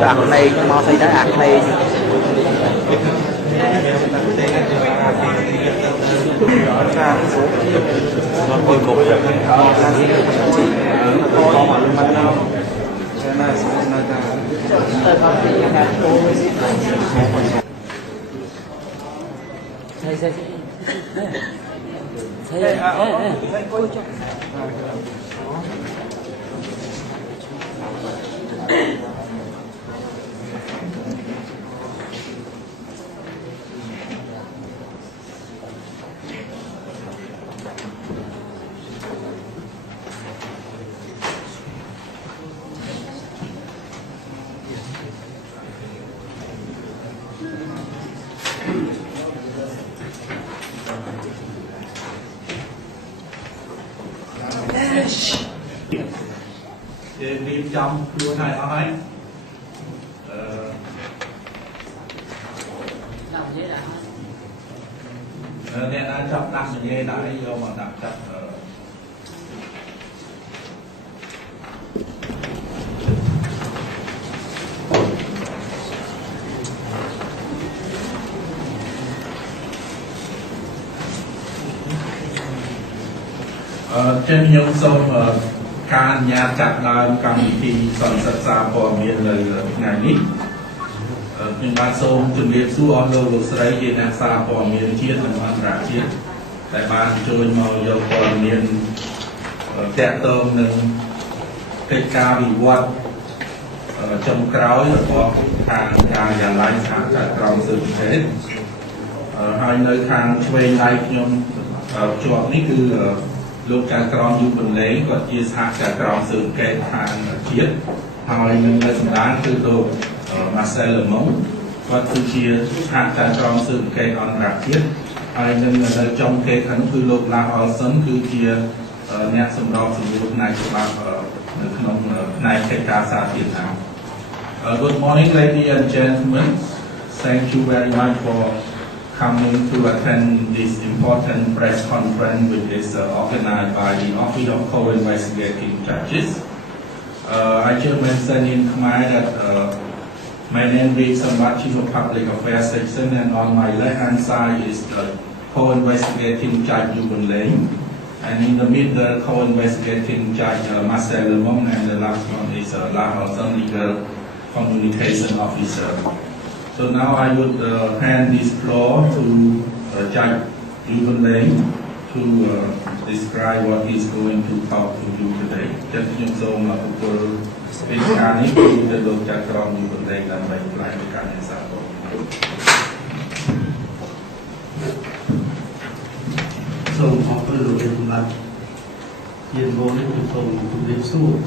Ăn này mò thấy đã ăn này Đêm trong luôn này ở ấy nên đã chọc đặt như thế lại do mà đặt chặt trên những sông ca nhà chặt là cầm thì còn sạch xa bỏ miền lời ngày ní nhưng mà sông từng liệt xuống ở lâu lúc sấy thì là xa bỏ miền chiết là ăn rạ chiết tại bàn chơi màu dầu bỏ miền tẹt tôm nâng cây ca bị quật trong cõi có hàng ca nhà lái sáng cả trong sự thế hai nơi khang chơi lại nhưng chuột ní cứ lúc cả tròn như bình lấy còn chia sát cả tròn sự kẹt hàng chiết hồi mình là chúng ta từ đồ Marcel Le Mông và từ chia hạt cả tròn sự kẹt on rạp chiết hồi mình là trong kẹt khẩn cứ lúc là họ sớm cứ chia nhạc sầm đỏ sầm lúc này các bạn không này kẹt cả xa tiền nào. Good morning, ladies and gentlemen. Thank you very much for coming to attend this important press conference which is organized by the Office of Co-Investigating Judges. I should mention in Khmer that my name is Sambat, Chief of Public Affairs Section, and on my left-hand side is the Co-Investigating Judge Yuban Lane, and in the middle, Co-Investigating Judge Marcel Le Mông, and the last one is Lahore Legal Communication Officer. So now I would hand this floor to Judge Yuban Lane to describe what he's going to talk to you today. Just những dấu mà tôi biết cả những cái đồ chặt tròn Yuban Lane là phải lại với cả những xã hội. So họ có lựa chọn là tiền vô đến cuộc sống của địa phương.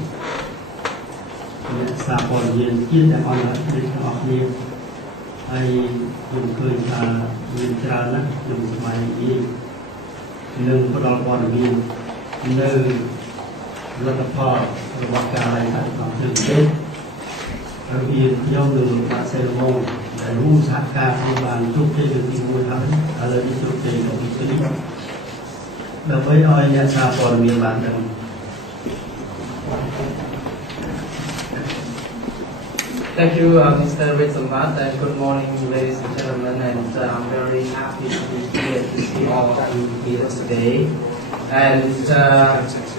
Xã hội hiện chiến đã on lại đến học nghiệp. Ai dùng khơi thà dùng trà nát dùng máy đi nâng có đo quan viên nâng rất là phò và cả lại tại phòng thực tế ở viên do người ta sẽ mong để lưu sát ca không bàn chúc chế được tình môi hẳn ở lời đi chúc chế của vị trí đối với oi nhà xa còn miền bản đồng Thank you, Mr. Ritzamat, and good morning, ladies and gentlemen. And I'm very happy to be here to see all of you here today. And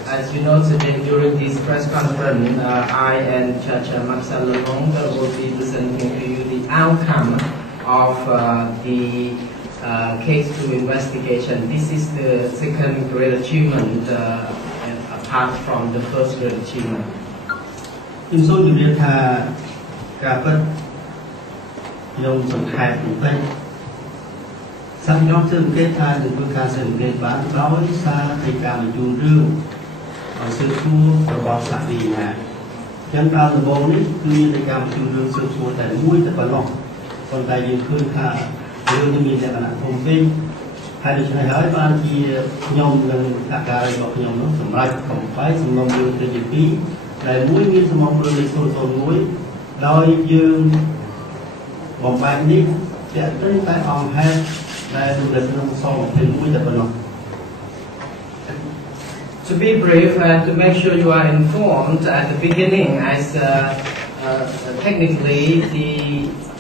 as you know, today during this press conference, I and Judge Marcel Lemong will be presenting to you the outcome of the case 2 investigation. This is the second great achievement, apart from the first great achievement. In so you didการเปิดยงสงครามไปสังยอมซึ่งเกิดทางถึงการเสนอเกิดบ้านเราสร้างในการจูงเรื่องสืบสวนระบอบสัตว์ดีนะยังการระบอบนี้คือในการจูงเรื่องสืบสวนแต่มุ่ยแต่ประหลอกคนใดยืนขึ้นค่ะเรื่องที่มีในขณะทงเป็นให้ดูใช้หายบางทียอมเงินอาการบอกยอมต้องสำรักของไฟสมองเรื่องจะยืนปีแต่มุ่ยมีสมองเรื่องในโซนมุ่ยโดยยืนบอกไปนี้จะตั้งแต่ออกให้ได้ดูแลน้องสองเป็นมุ่ยแต่ประหลอก To be brief and to make sure you are informed at the beginning, as technically the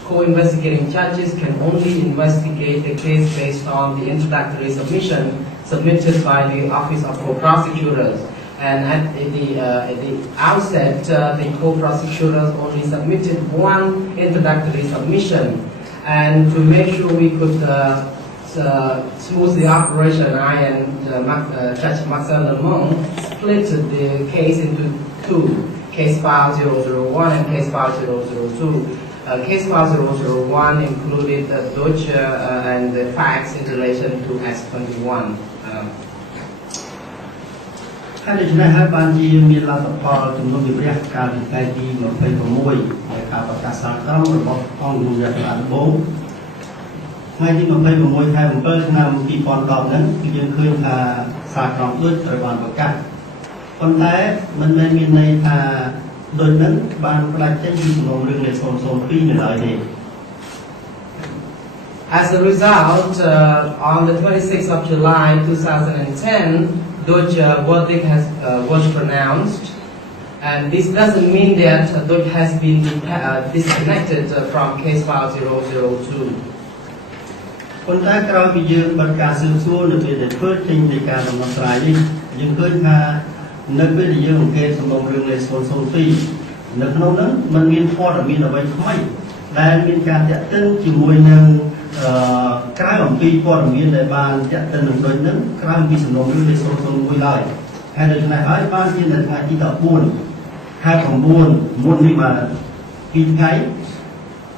co-investigating judges can only investigate the case based on the introductory submission submitted by the Office of Co-Prosecutors. And at the outset, the co-prosecutors only submitted one introductory submission. And to make sure we could smooth the operation, I and Judge Marcel Lemong split the case into two, case file 001 and case file 002. Case file 001 included the Deutsche and the facts in relation to S21. ถ้าในช่วงนั้นบางทีมีลาตพอจำนวนมีเรียกการติดใจดีเหมือนเป็นขโมยในการประกาศสารตั้งระบบห้องดูแลตลาดโบngayที่มันเป็นขโมยไทยผมเปิดนำปีปอนดอกนั้นยังเคยพาสารรองด้วยตระวันประกาศคนแท้มันไม่มีในโดยนั้นบางประเทศที่สมองเรื่องในโซนปีในหลายเด็ก As a result, on the 26th of July 2010, Deutsche verdict was pronounced, and this doesn't mean that Deutsche has been disconnected from case file 002. คนใต้เราไปยืนบริการสืบสวนหรือเป็นเพื่อจริงในการดำเนินการนี้ยังเคยมานึกไปในเรื่องของเกณฑ์สมรองเรื่องในโซนปีนึกโน้นนั้นมันมีข้อหรือมีอะไรทำไมแต่มีการจะตึ้งจิมวยหนึ่งการของปีข้อหรือมีในบ้านจะตึ้งหนึ่งโดยนั้นการมีสมรองเรื่องในโซนมวยได้ให้ในขณะที่บ้านที่ในขณะที่ตะบุญให้ของบุญบุญนี่มาปีไง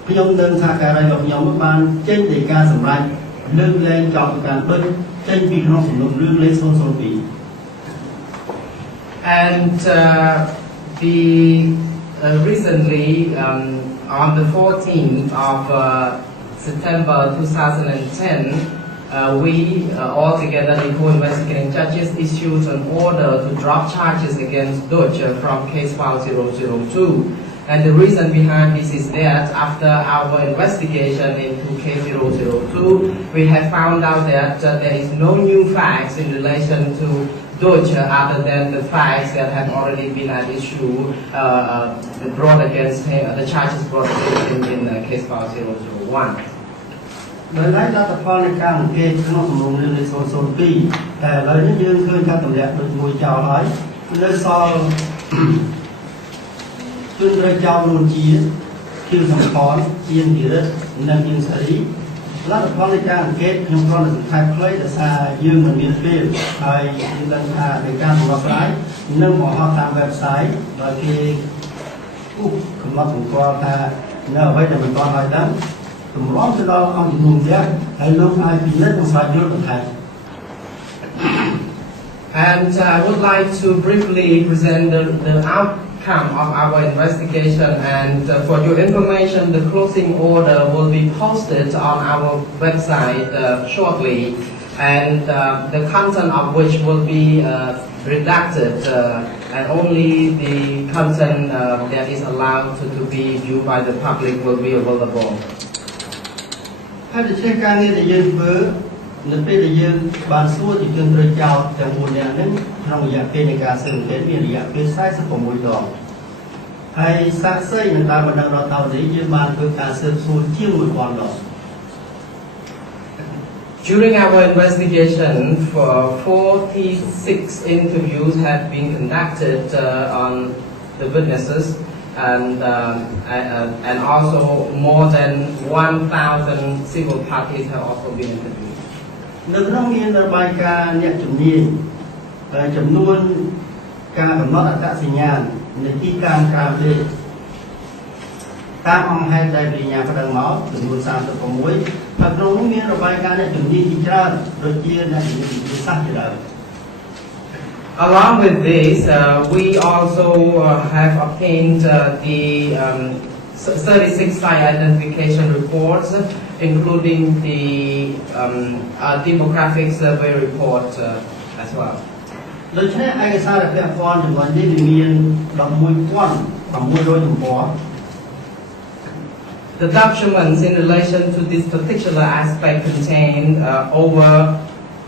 พยมเดินทางการอะไรกับพยมบ้านเช่นในการสำรักเรื่องแรงจอบการเปิดเช่นปีขนมสมรองเรื่องในโซนปี And recently, on the 14th of September 2010, we altogether the co-investigating judges issued an order to drop charges against Deutsche from case file 002. And the reason behind this is that after our investigation into case 002, we have found out that there is no new facts in relation to Deutsche other than the facts that have already been at issue brought against him, the charges brought against him in case file 001. โดยไล่รัฐบาลในการเกณฑ์ขนมลงในโซนปีแต่เราได้ยืนขึ้นการตำแหน่งโดยมวยเจ้าหลายเรื่องซองจนโดยเจ้าโดนจีนคิวสำคัญจีนที่เรื่องนั่งยิงสรีรัฐบาลในการเกณฑ์ยังพร้อมสุดท้ายเคยจะซายืมเหมือนมีเรื่องไทยยืนดังอาในการของเราได้นึ่งของเราตามเว็บไซต์โดยที่คำว่าถึงกว่าถ้าเนื้อไว้แต่มันตอนไรนั้นAnd I would like to briefly present the outcome of our investigation, and for your information, the closing order will be posted on our website shortly, and the content of which will be redacted, and only the content that is allowed to be viewed by the public will be available. ถ้าจะใช้การนี้จะยืนเพื่อ នៅពេលដែលយើងបានសួរទីជនត្រូវចោតទាំង4នាក់ហ្នឹងក្នុងរយៈពេលនៃការស៊ើបអង្កេតមានរយៈពេល46 ដងហើយសាក្សីនៅតាមបណ្ដឹងរដ្ឋាភិបាលយើងបានធ្វើការស៊ើបសួរជាង 1000 ដង During our investigation, 46 interviews have been conducted on the witnesses, and also more than 1,000 civil parties have also been interviewed. នៅក្នុងមានរបាយការណ៍អ្នកជំនាញចំនួនការកំណត់អត្តសញ្ញាណនៃទីតាំងក្រៅលេខតាមអង្គហេតុដែលវិញ្ញាប្តឹងមកចំនួន 36 ហើយក្នុងនោះមានរបាយការណ៍អ្នកជំនាញជាច្រើនដូចជាអ្នកជំនាញវិទ្យាសាស្ត្រជាដើម Along with this, we also have obtained the 36 site identification reports, including the demographic survey report as well. ដូច្នេះឯកសារពាក់ព័ន្ធចំនួននេះមាន 11,900 ទំព័រ The documents in relation to this particular aspect contain over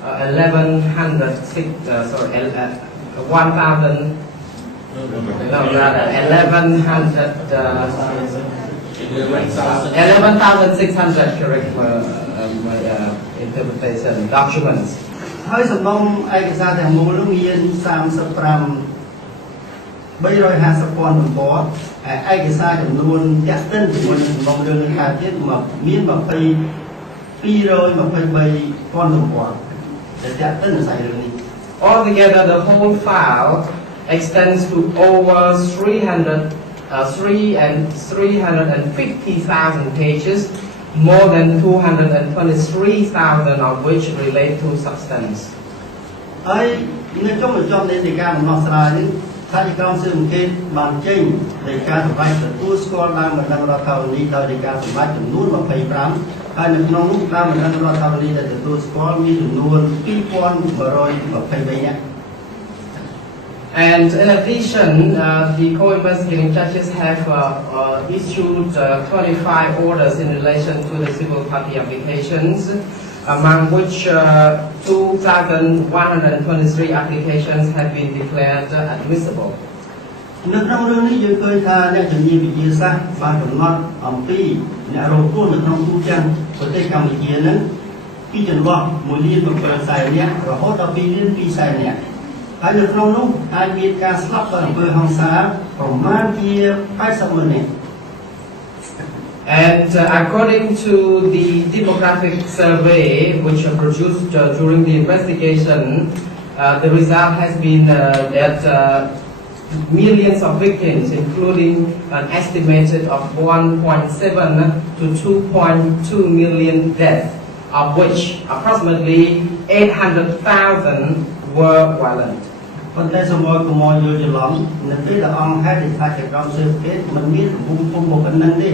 1,100 11,600 correct my interpretation documents. ហើយសំណុំឯកសារទាំងមូលនោះមាន 350,000 ទំព័រឯកសារចំនួនតាក់ទិនជាមួយនឹងសំណុំរឿងនេះកើតទៀតមាន 223,000 ទំព័រដែលតាក់ទិននឹងស្អីរឿងនេះ Altogether, the whole file extends to over 350,000 pages, more than 223,000 of which relate to substance. ហើយនៅចុងបញ្ចប់នៃទីការដំណោះស្រាយនេះថាជាក្រុមស៊ើបអង្កេតបានចេញនៃការសម្រេចទទួលស្គាល់តាមបណ្ដឹងរដ្ឋាភិបាលដោយនៃការសម្រេចចំនួន 25 ហើយនៅក្នុងនោះតាមបណ្ដឹងរដ្ឋាភិបាលដែលទទួលស្គាល់មានចំនួន 2,123 នាក់ And in addition, the co-investigating judges have issued 25 orders in relation to the civil party applications, among which 2,123 applications have been declared admissible. នៅក្នុងរឿងនេះយើងឃើញថាអ្នកជំនាញវិទ្យាសាស្ត្របានកំណត់អំពីអ្នករងគ្រោះនៅក្នុងទូទាំងប្រទេសកម្ពុជានឹងពីចន្លោះ 1,700,000 នាក់រហូតដល់ 2,200,000 នាក់ ហើយនៅក្នុងនោះអាចមានការស្លាប់ដោយអំពើហិង្សាប្រមាណជា 80,000 នាក់ And according to the demographic survey which was produced during the investigation, the result has been that millions of victims, including an estimated of 1.7 to 2.2 million deaths, of which approximately 800,000 were violent. ប៉ុន្តែសូមឲ្យកុំឲ្យយល់ច្រឡំនៅពេលដែលអង្គហេតុដែលថាជាក្រុមស៊ើបអង្កេតមិនមានរំពុំប៉ុណ្ណឹងទេ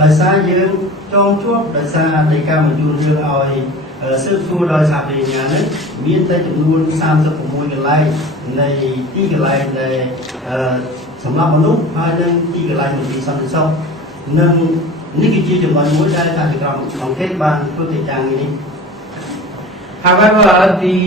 ដោយសារយើងចងជាប់ដោយសារនៃការបញ្ជូនរឿងឲ្យស៊ើបសួរដោយសារវិញ្ញាណនេះមានតែចំនួន 36 កន្លែងនៃទីកន្លែងដែលសម្រាប់មនុស្សហើយនឹងទីកន្លែងមន្ទីរសន្តិសុខនិងនេះគឺជាចំណុចមួយដែលថាជាក្រុមអង្កេតបានធ្វើកិច្ចការងារនេះ However, the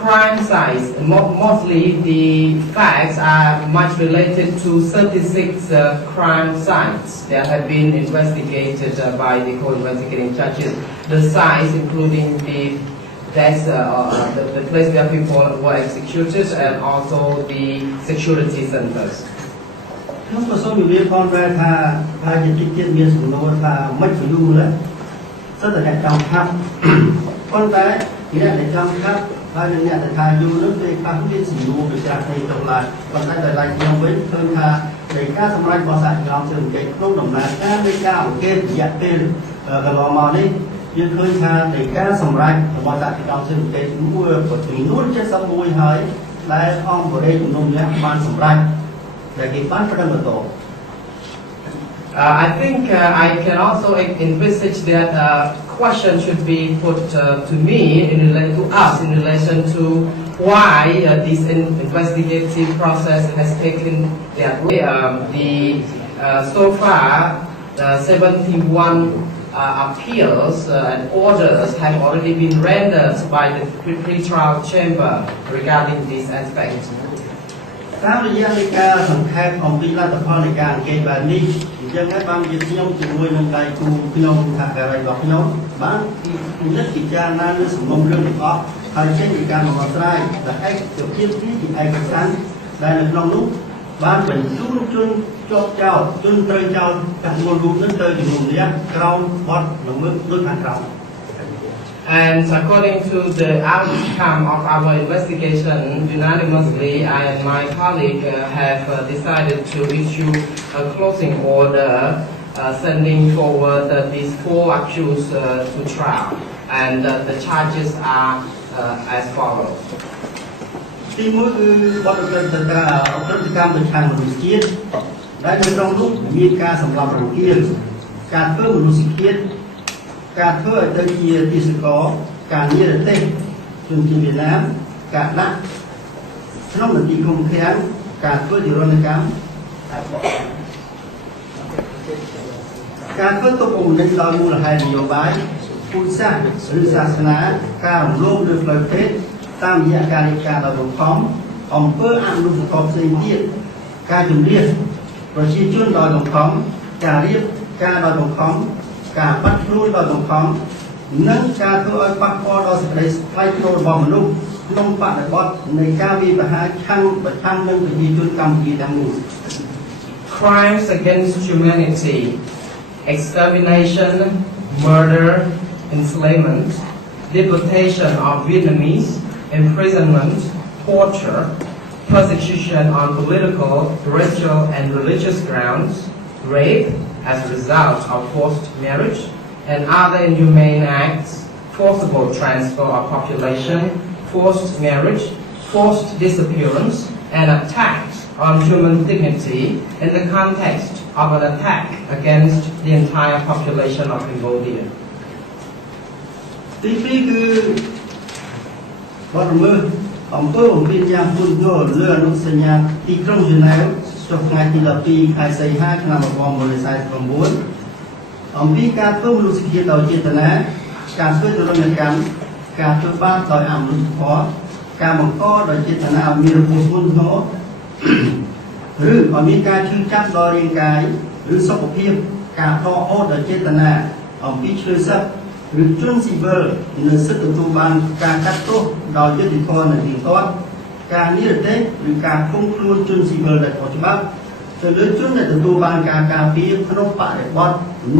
crime sites, mostly the facts are much related to 36 crime sites that have been investigated by the co-investigating judges. The sites including the deaths, the place where people were executed, and also the security centers. ខ្ញុំក៏សូមជម្រាបផងដែរថាហើយជាតិចទៀតមានសំណួរថាមិនយូរណាសិតតែអ្នកចង់ខាប់ប៉ុន្តែអ្នកដែលចង់ខាប់ហើយនឹងអ្នកដែលថាយូរនោះគេខាប់មានសំណួរពិចារណាទៅឡើយប៉ុន្តែដល់ខ្ញុំវិញឃើញថានៃការសម្រេចរបស់សាស្ត្រក្រមស៊ើបអង្កេតក្នុងដំណើរការនៃការអង្កេតរយៈពេលកន្លងមកនេះយើងឃើញថានៃការសម្រេចរបស់សាស្ត្រក្រមស៊ើបអង្កេតមួយចំនួន 71 ហើយដែលអង្គបរិយាជំនុំនេះបានសម្រេចដែលគេបានប្រដឹងបន្ត I think I can also envisage that question should be put to me to us in relation to why this investigative process has taken that way. So far, 71 appeals and orders have already been rendered by the pre-trial chamber regarding these aspects. តាមរយៈនៃការសង្ខេបអំពីលទ្ធផលនៃការអង្កេតបែបនេះយើងបានជាខ្ញុំជាមួយនឹងដៃគូខ្ញុំសហការីរបស់ខ្ញុំបានពិនិត្យពិចារណាលើសំណុំរឿងទាំងអស់ហើយចេញពីការដំណោះស្រាយដែលឯកភាពនេះជាឯកសារដែលនៅក្នុងនោះបានបញ្ជូនជនជាប់ចោតជនត្រូវចោតទាំងមូលរូបនឹងទៅជំនុំរយៈក្រោមបទល្មើសដូចខាងក្រោម And according to the outcome of our investigation, unanimously, I and my colleague have decided to issue a closing order sending forward these 4 accused to trial. And the charges are as follows. ទីមួយគឺបទប្រតិបត្តិកម្មប្រឆាំងមនុស្សជាតិដែលនៅក្នុងនោះមានការសម្លាប់រង្គាលការធ្វើមនុស្សជាតិការធ្វើឲ្យទៅជាទាសករការនិរទេសជនជាតិវៀតណាមការដាក់ក្នុងនទីឃុំឃាំងការធ្វើទរណកម្មការធ្វើទុកបុកម្នេញដោយមូលហេតុនយោបាយពូជសាសន៍ឬសាសនាការរំលោភលើផ្លូវភេទតាមរយៈការរៀបការដោយបង្ខំអំពើអមនុស្សធម៌ផ្សេងទៀតការជំនះប្រជាជនដោយបង្ខំការរៀបការដោយបង្ខំការបាត់ខ្លួនដោយបង្ខំនិងការធ្វើឲ្យប៉ះពាល់ដល់សេចក្តីថ្លៃថ្នូររបស់មនុស្សក្នុងបរិបទនៃការវាយប្រហារឆាំងប្រឆាំងនឹងប្រជាជនកម្ពុជាទាំងមូល Crimes against humanity, extermination, murder, enslavement, deportation of Vietnamese, imprisonment, torture, persecution on political, racial and religious grounds, rape as a result of forced marriage, and other inhumane acts, forcible transfer of population, forced marriage, forced disappearance, and attacks on human dignity in the context of an attack against the entire population of Cambodia. ទី2គឺបទល្មើសអំពើបំពានយ៉ាងធ្ងន់ធ្ងរលើអនុសញ្ញាទីក្រុងហ្សឺណែវចុះថ្ងៃទី12ខែសីហាឆ្នាំ1949អំពីការធ្វើមនុស្សជាតិដោយចេតនាការធ្វើទរណកម្មការធ្វើបាបដោយអមនុស្សធម៌ការបង្កដោយចេតនាឲ្យមានរបួសធ្ងន់ធ្ងរឬឲ្យមានការឈឺចាប់ដល់រាងកាយឬសុខភាពការដកហូតដោយចេតនាអំពីឈ្លើសឹកឬជនស៊ីវិលនៅសិទ្ធិទទួលបានការកាត់ទោសដោយយុត្តិធម៌និងទៀងទាត់ការនិរទេសឬការឃុំខ្លួនជនស៊ីវិលដែលខុសច្បាប់ទៅលើជនដែលទទួលបានការការពារក្នុងបរិបទ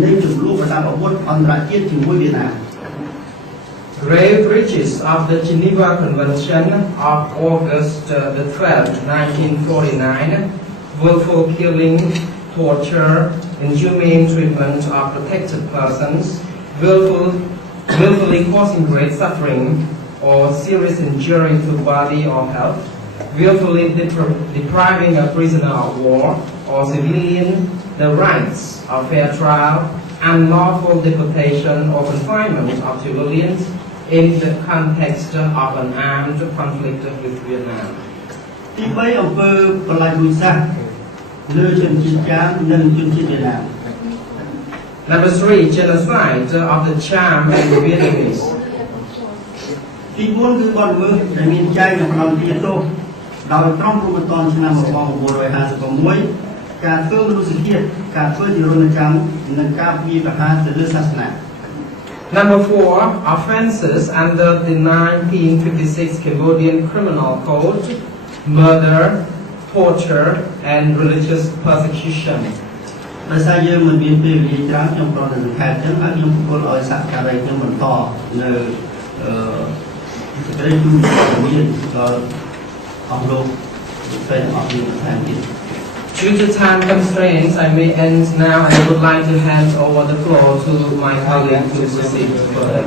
នៃចំនួនប្រដាប់អាវុធអន្តរជាតិជាមួយវៀតណាម Grave breaches of the Geneva Convention of August the 12th, 1949, willful killing, torture, inhumane treatment of protected persons, willfully causing great suffering or serious injury to body or health, willfully depriving a prisoner of war or civilian the rights of fair trial, unlawful deportation or confinement of civilians in the context of an armed conflict with Vietnam. ទី3អំពើបលាយវិសាសលើជនជាតិចាមនិងជនជាតិវៀតណាម Number 3, genocide of the Cham and the Vietnamese. ទី4គឺបទល្មើសដែលមានចែងនៅក្នុងទាទោសដោយក្រុមប្រមត្តនឆ្នាំ1956ការធ្វើមនុស្សជាតិការធ្វើទរណកម្មនិងការវាយប្រហារទៅលើសាសនា Number 4, offences under the 1956 Cambodian Criminal Code, murder, torture, and religious persecution. ដោយសារយើងមិនមានពេលវេលាច្រើនខ្ញុំគ្រាន់តែសង្ខេបចឹងហើយខ្ញុំគោលឲ្យសហការីខ្ញុំបន្តនៅសេចក្តីទូមានដល់អស់លោកទៅអស់មានថែមទៀត Due to time constraints, I may end now and I would like to hand over the floor to my colleague to proceed further.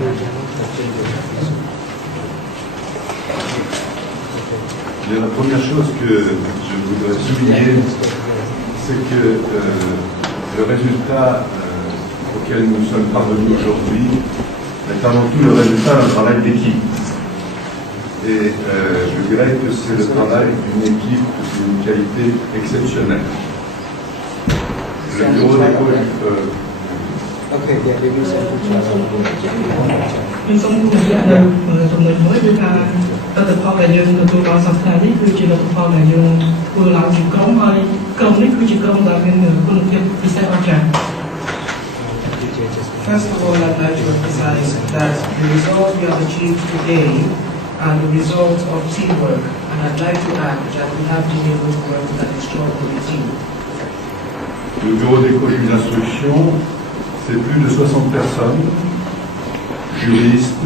La première chose que je voudrais souligner, c'est que le résultat auquel nous sommes parvenus aujourd'hui est avant tout le résultat d'un travail d'équipe. Et je dirais que c'est le travail d'une équipe d'une qualité exceptionnelle. Le bureau d'écoute Okay, yeah, they will send to China. ខ្ញុំសូមគម្រាមនៅចំណុចមួយគឺថាលទ្ធផលដែលយើងទទួលបានសប្តាហ៍នេះគឺជាលទ្ធផលដែលយើងធ្វើឡើងជាក្រុមហើយក្រុមនេះគឺជាក្រុមដែលមានគុណភាពពិសេសអស្ចារ្យ First of all, I'd like to emphasize that the results we have achieved today are the results of teamwork, and I'd like to add that we have been able to work with an extraordinary team. Le bureau des coachs d'instruction, c'est plus de 60 personnes, juristes,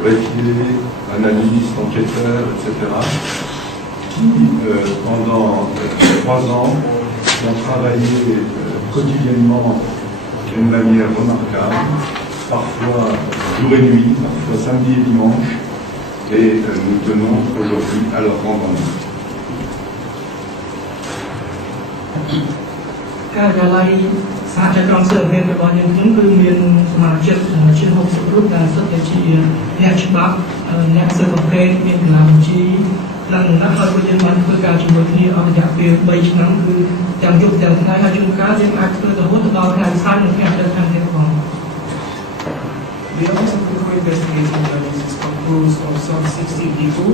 greffiers, analystes, enquêteurs, etc., qui, pendant 3 ans, ont travaillé quotidiennement d'une manière remarquable, parfois jour et nuit, parfois samedi et dimanche, et nous tenons aujourd'hui à leur rendre hommage. ការិយាល័យសហជីពក្រុងសៀមរាបរបស់យើងខ្ញុំគឺមានសមាជិកជាង60រូបដែលសុទ្ធតែជាអ្នកច្បាប់អ្នកស៊ើបអង្កេតមានគណៈបញ្ជីនិងអ្នកហើយពួកយើងបានធ្វើការជាមួយគ្នាអស់រយៈពេល3ឆ្នាំគឺទាំងយប់ទាំងថ្ងៃហើយជួនកាលយើងអាចធ្វើរហូតដល់ថ្ងៃស្អែកនិងថ្ងៃអាទិត្យខាងទៀតផង The Office of Co-Investigating Journalists is composed of some 60 people,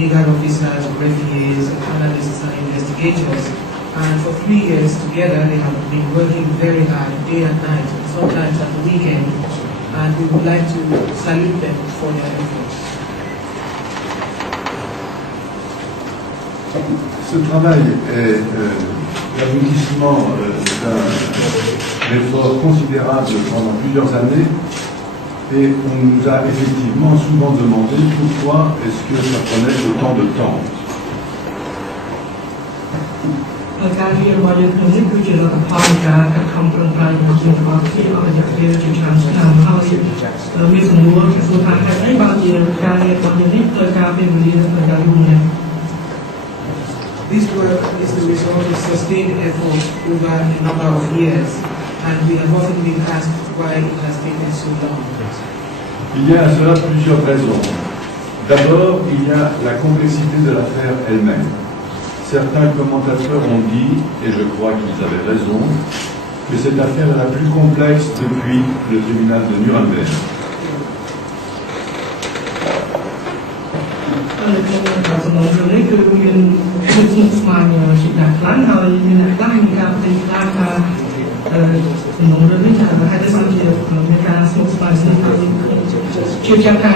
legal officers, greffiers, analysts and investigators. And for 3 years together, they have been working very hard, day and night, and sometimes at the weekend. And we would like to salute them for their efforts. Ce travail est l'aboutissement d'un effort considérable pendant plusieurs années et on nous a effectivement souvent demandé pourquoi est-ce que ça prenait autant de temps. ការងាររបស់យើងក្នុងនេះគឺជាលទ្ធផលនៃការខិតខំប្រឹងប្រែងរបស់យើងទាំងអស់គ្នាអស់រយៈពេលជាច្រើនឆ្នាំហើយមានសំណួរសួរថាហេតុអីបានជាការងាររបស់យើងនេះត្រូវការពេលវេលាក្នុងការយូរម្ល៉េះ This work is the result of sustained effort over a number of years, and we have often been asked why it has taken so long. Il y a à cela plusieurs raisons. D'abord, il y a la complexité de l'affaire elle-même. Certains commentateurs ont dit, et je crois qu'ils avaient raison, que cette affaire est la plus complexe depuis le tribunal de Nuremberg. សំណុំរឿងនេះគឺមានភាពស្មុគស្មាញជាដាក់ខ្លាំងហើយមានអ្នកខ្លះមានការប្រតិបត្តិថាសំណុំរឿងនេះថាហេតុតែជាមានការស្មុគស្មាញជាជាថា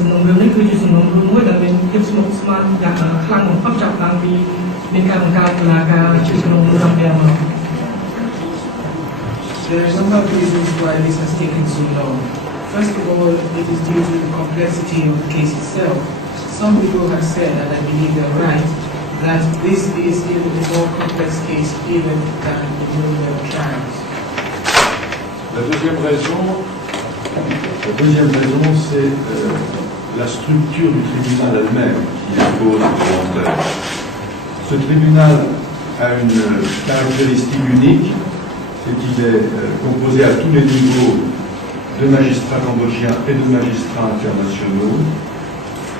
សំណុំរឿងនេះគឺជាសំណុំរឿងមួយដែលមានភាពស្មុគស្មាញយ៉ាងខ្លាំងបំផុតចាប់តាំងពីមានការបង្កើតតុលាការជាសំណុំរឿងរបស់មក There are a number of reasons why this has taken so long. First of all, it is due to the complexity of the case itself. Some people have said, and I believe they're right, that this is even a more complex case even than the Nuremberg trials. La deuxième raison, c'est la structure du tribunal elle-même qui impose des lenteurs. Ce tribunal a une caractéristique unique, c'est qu'il est composé à tous les niveaux de magistrats cambodgiens et de magistrats internationaux.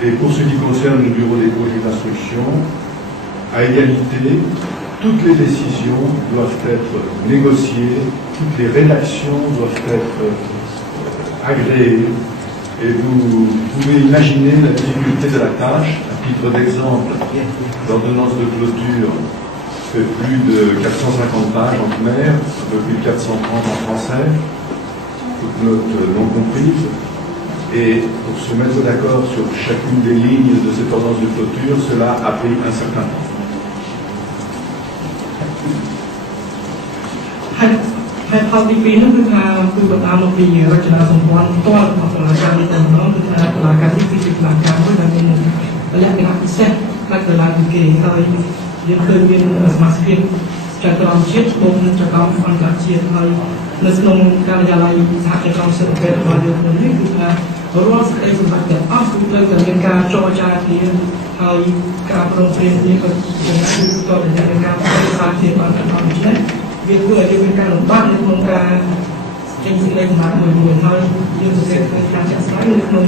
Et pour ce qui concerne le bureau des coachs d'instruction, à égalité, toutes les décisions doivent être négociées, toutes les rédactions doivent être agréées. Et vous pouvez imaginer la difficulté de la tâche. À titre d'exemple, l'ordonnance de clôture fait plus de 450 pages en khmer, un peu plus de 430 en français, toutes notes non comprises. Et pour se mettre d'accord sur chacune des lignes de cette ordonnance de clôture, cela a pris un certain temps. ហើយផលទី2នោះគឺថាគឺបន្តមកពីរចនាសម្ព័ន្ធផ្ទាល់របស់តុលាការនេះតែម្ដងគឺថាតុលាការនេះគឺជាតុលាការមួយដែលមានលក្ខណៈពិសេសផ្នែកតុលាការគេហើយយើងឃើញមានសមាជិកចៅក្រមជាតិបូកនឹងចៅក្រមអន្តរជាតិហើយនៅក្នុងការិយាល័យសហជីពក្រុងសៀមរាបរបស់យើងនេះគឺថារាល់សេចក្តីសម្រេចទាំងអស់គឺត្រូវតែមានការចរចាគ្នាហើយការប្រឹងប្រែងគ្នាក៏ជាណាគឺតទៅនឹងការប្រឹក្សាគ្នាបានតែដល់នេះវាធ្វើឲ្យយើងមានការលំបាកនៅក្នុងការចេញសេចក្តីសម្រេចមួយហើយយើងសរសេរក្នុងការចាក់ស្ដែងនៅក្នុង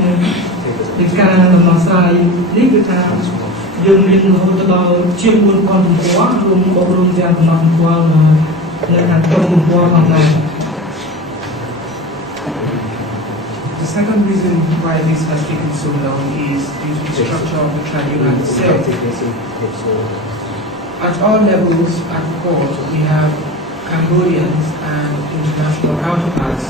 នៃការដំណោះស្រាយនេះគឺថាយើងមានរហូតដល់ជាង 4,000 ទំព័ររួមបូករួមទាំងដំណោះស្រាយនៅខាងក្នុងទំព័រផងដែរ second reason why this has taken so long is due to the structure of the tribunal itself. At all levels at court, we have Cambodians and international counterparts.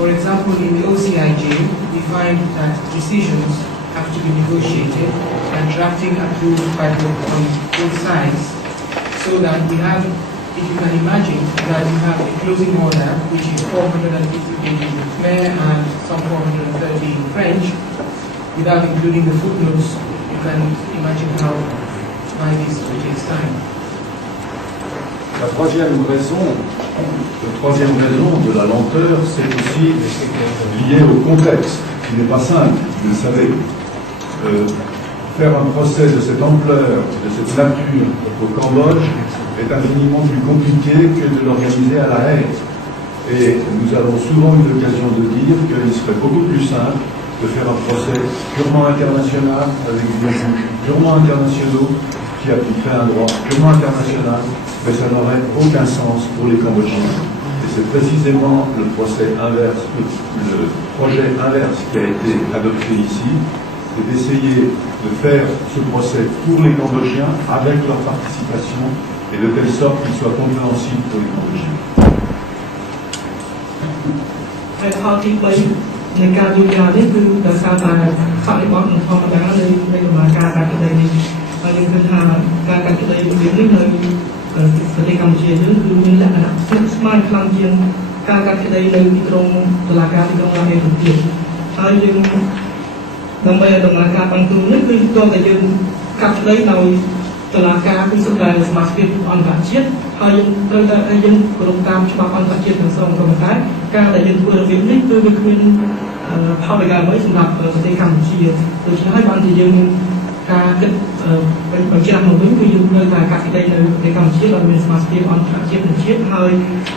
For example, in the OCIJ, we find that decisions have to be negotiated and drafting approved by on both sides, so that we have, if you can imagine, that we have a closing order which is 450 pages in Khmer and some 430 in French, without including the footnotes. You can imagine why this takes time. La troisième raison de la lenteur, c'est aussi lié au contexte, qui n'est pas simple, vous le savez. Faire un procès de cette ampleur, de cette nature au Cambodge est infiniment plus compliqué que de l'organiser à La Haye. Et nous avons souvent eu l'occasion de dire qu'il serait beaucoup plus simple de faire un procès purement international, avec des juges purement internationaux, qui appliquerait un droit purement international, mais ça n'aurait aucun sens pour les Cambodgiens. Et c'est précisément le procès inverse, le projet inverse qui a été adopté ici, c'est d'essayer de faire ce procès pour les Cambodgiens avec leur participation et de telle sorte qu'il soit compréhensible pour les Cambodgiens. ในการยืนยันนี่คือแต่การตายฝ่ายบอลของธรรมดาในกรรมการการคดีนี้เรายังเป็นทางการคดีเรื่องนี้เลยคดีกัมพูชีนี่คือมีลักษณะสมัยครั้งยังการคดีในตรงตุลาการที่ตรงนั้นเองถูกเกี่ยวเรายังดำเนินตุลาการบางตัวนี่คือตัวแต่ยังกับคดีเราตุลาการคือสุดท้ายสมาชิกอันดับเชียร์เรายังเราได้ยังกลุ่มตามฉบับอันดับเชียร์ทั้งสองกรรมการการแต่ยังตัวเรื่องนี้คือเป็นภาพการไว้สำหรับประเทศกัมพูชีโดยเฉพาะบางทียังการเป็นบางอย่างหนึ่งคือยังในการคดีในประเทศกัมพูชีเราเป็นสมาชิกอันดับเชียร์หนึ่งเชียร์เรา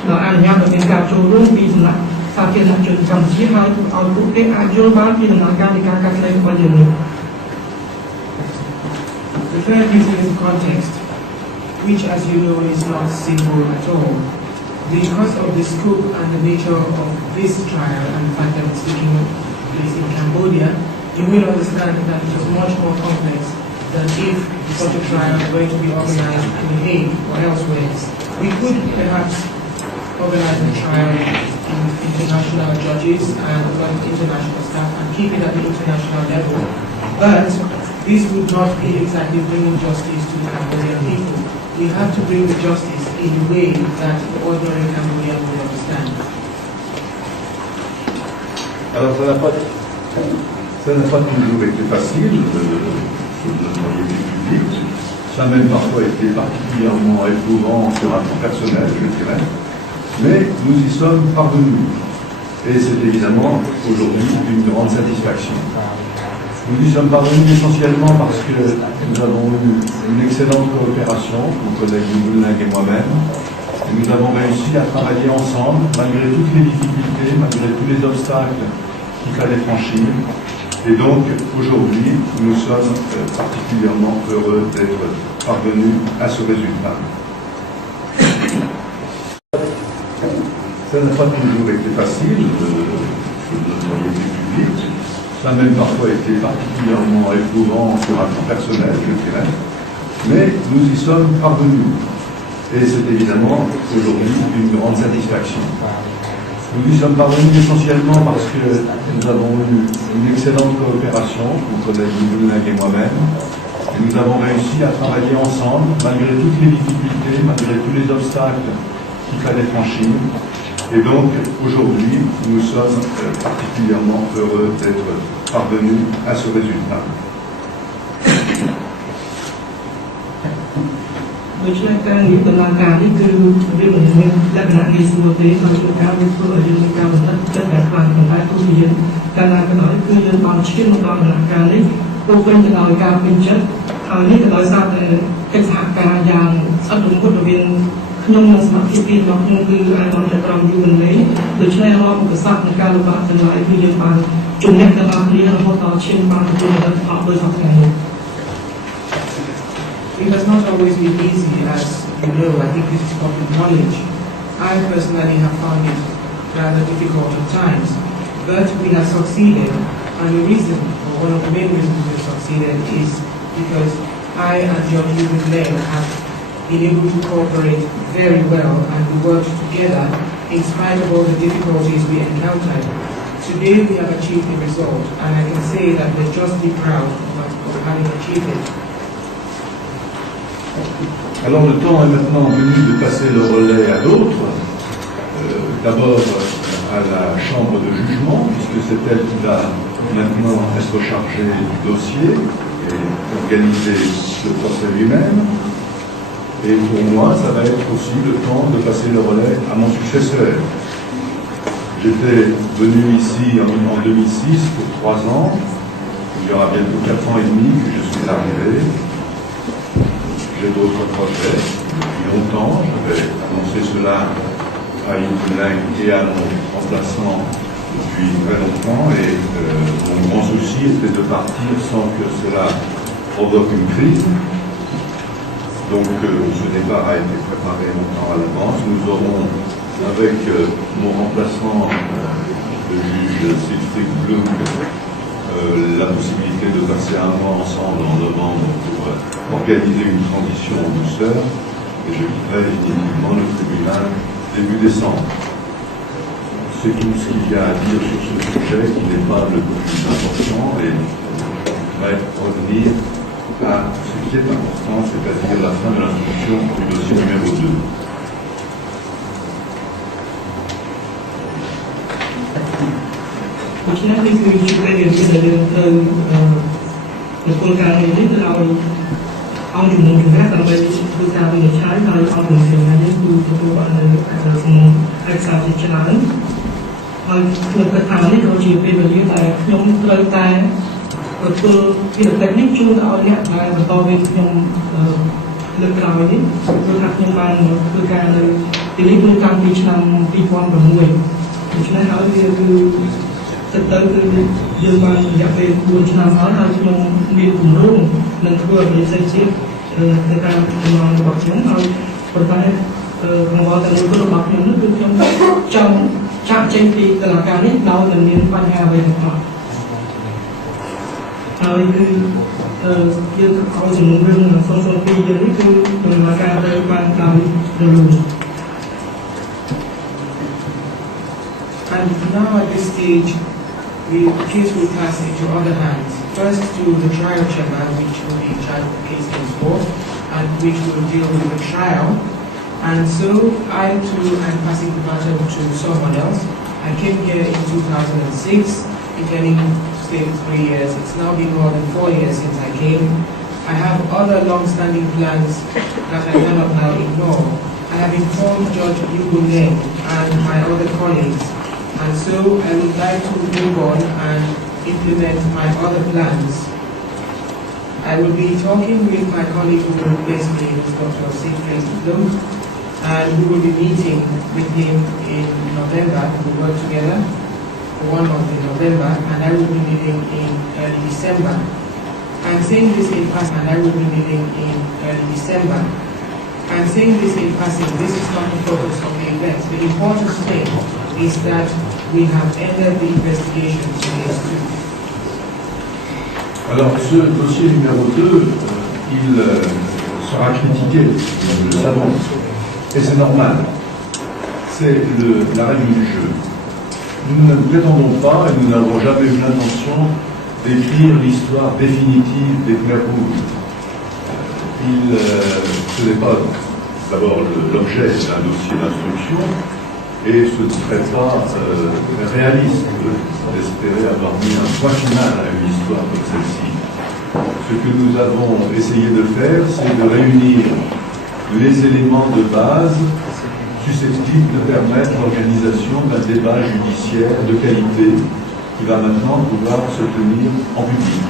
เราอนุญาตเราเป็นการโชว์ร่วมปีสำหรับสาธิตจนกัมพูชีเราเอาทุกเรื่องอายุบ้านปีดำเนินการในการคดีของอย่างนี้ The third reason is context, which, as you know, is not simple at all. Because of the scope and the nature of this trial and the fact that it's taking place in Cambodia, you will understand that it is much more complex than if such a trial were to be organized in The Hague or elsewhere. We could perhaps organize a trial in international judges and international staff and keep it at the international level, but this would not be exactly bringing justice to the Cambodian people. We have to bring the justice in a way that the ordinary Cambodian will understand. Alors ça n'a pas toujours été facile, sur le notoriété publique. Ça a même parfois été particulièrement éprouvant sur un plan personnel, je dirais. Mais nous y sommes parvenus. Et c'est évidemment aujourd'hui une grande satisfaction. Nous y sommes parvenus essentiellement parce que nous avons eu une excellente coopération, mon collègue Boulin et moi-même, et nous avons réussi à travailler ensemble, malgré toutes les difficultés, malgré tous les obstacles qu'il fallait franchir. Et donc, aujourd'hui, nous sommes particulièrement heureux d'être parvenus à ce résultat. Ça n'a pas toujours été facile, sur le notoriété publique. Ça a même parfois été particulièrement éprouvant sur un plan personnel, je dirais. Mais nous y sommes parvenus. Et c'est évidemment aujourd'hui une grande satisfaction. Nous y sommes parvenus essentiellement parce que nous avons eu une excellente coopération, mon collègue Boulin et moi-même, et nous avons réussi à travailler ensemble, malgré toutes les difficultés, malgré tous les obstacles qu'il fallait franchir. Et donc, aujourd'hui, nous sommes particulièrement heureux d'être parvenus à ce résultat. โดยเฉพาะการนี้เป็นการการที่คือเรื่องของลักษณะในส่วนที่เราจะการเป็นส่วนยืนการนั้นจะแตกต่างกันไปทุกทีการงานกันหน่อยคือยืนตอนชิ้นตอนการนี้ตัวเป็นจะเอาการเป็นชั้นอันนี้จะเอาทราบเป็นสถานการณ์อย่างสะดุ้งก็จะเป็นขนมสมัครที่ปีนเราคือไอ้มันจะกำลังอยู่ในนี้โดยเฉพาะเราเป็นทราบในการระบาดทั้งหลายคือยืนตอนจุดแรกจะมาเรียนเราต่อเช่นบางจุดเราออกโดยสองอย่าง It has not always been easy, as you know. I think this is public knowledge. I personally have found it rather difficult at times. But we have succeeded, and the reason, or one of the main reasons we have succeeded, is because I and Judge Ruben Lane have been able to cooperate very well, and we worked together in spite of all the difficulties we encountered. Today we have achieved the result, and I can say that we're justly proud of having achieved it. Alors le temps est maintenant venu de passer le relais à d'autres. D'abord à la chambre de jugement, puisque c'est elle qui va maintenant être chargée du dossier et organiser le procès lui-même. Et pour moi, ça va être aussi le temps de passer le relais à mon successeur. J'étais venu ici en 2006 pour 3 ans. Il y aura bientôt 4 ans et demi que je suis arrivé. J'ai d'autres projets. Depuis longtemps, je vais annoncer cela à Yukulin et à mon remplaçant depuis très longtemps. Et mon grand souci était de partir sans que cela provoque une crise. Donc ce départ a été préparé longtemps à l'avance. Nous aurons, avec mon remplaçant, le juge Siegfried Blum, la possibilité de passer un mois ensemble en novembre pour organiser une transition en douceur. Et je quitterai définitivement le tribunal début décembre. C'est tout ce qu'il y a à dire sur ce sujet qui n'est pas le plus important et je voudrais revenir à ce qui est important, c'est-à-dire la fin de l'instruction du dossier numéro 2. And now at this stage, the case will pass into other hands. First to the trial chairman, which will be in charge of the case henceforth, and which will deal with the trial. And so I too am passing the baton to someone else. I came here in 2006, intending to stay for 3 years. It's now been more than 4 years since I came. I have other long-standing plans that I cannot now ignore. I have informed Judge Yugo Leng and my other colleagues, and so I would like to move on and implement my other plans. I will be talking with my colleague who will replace me, who is Dr. Siegfried Blum, and we will be meeting with him in November. We will work together for 1 month in November, and I will be meeting in early December. I'm saying this in passing, and I will be meeting in early December. I'm saying this in passing, this is not the focus of the event. The important thing is that we have ended the investigation to phase 2. Alors, ce dossier numéro 2, il sera critiqué, nous le savons, et c'est normal. C'est la règle du jeu. Nous ne prétendons pas, et nous n'avons jamais eu l'intention d'écrire l'histoire définitive des Khmer Rouges. Ce n'est pas d'abord l'objet d'un dossier d'instruction, et ce ne serait pas réaliste d'espérer avoir mis un point final à une histoire comme celle-ci. Ce que nous avons essayé de faire, c'est de réunir les éléments de base susceptibles de permettre l'organisation d'un débat judiciaire de qualité qui va maintenant pouvoir se tenir en public.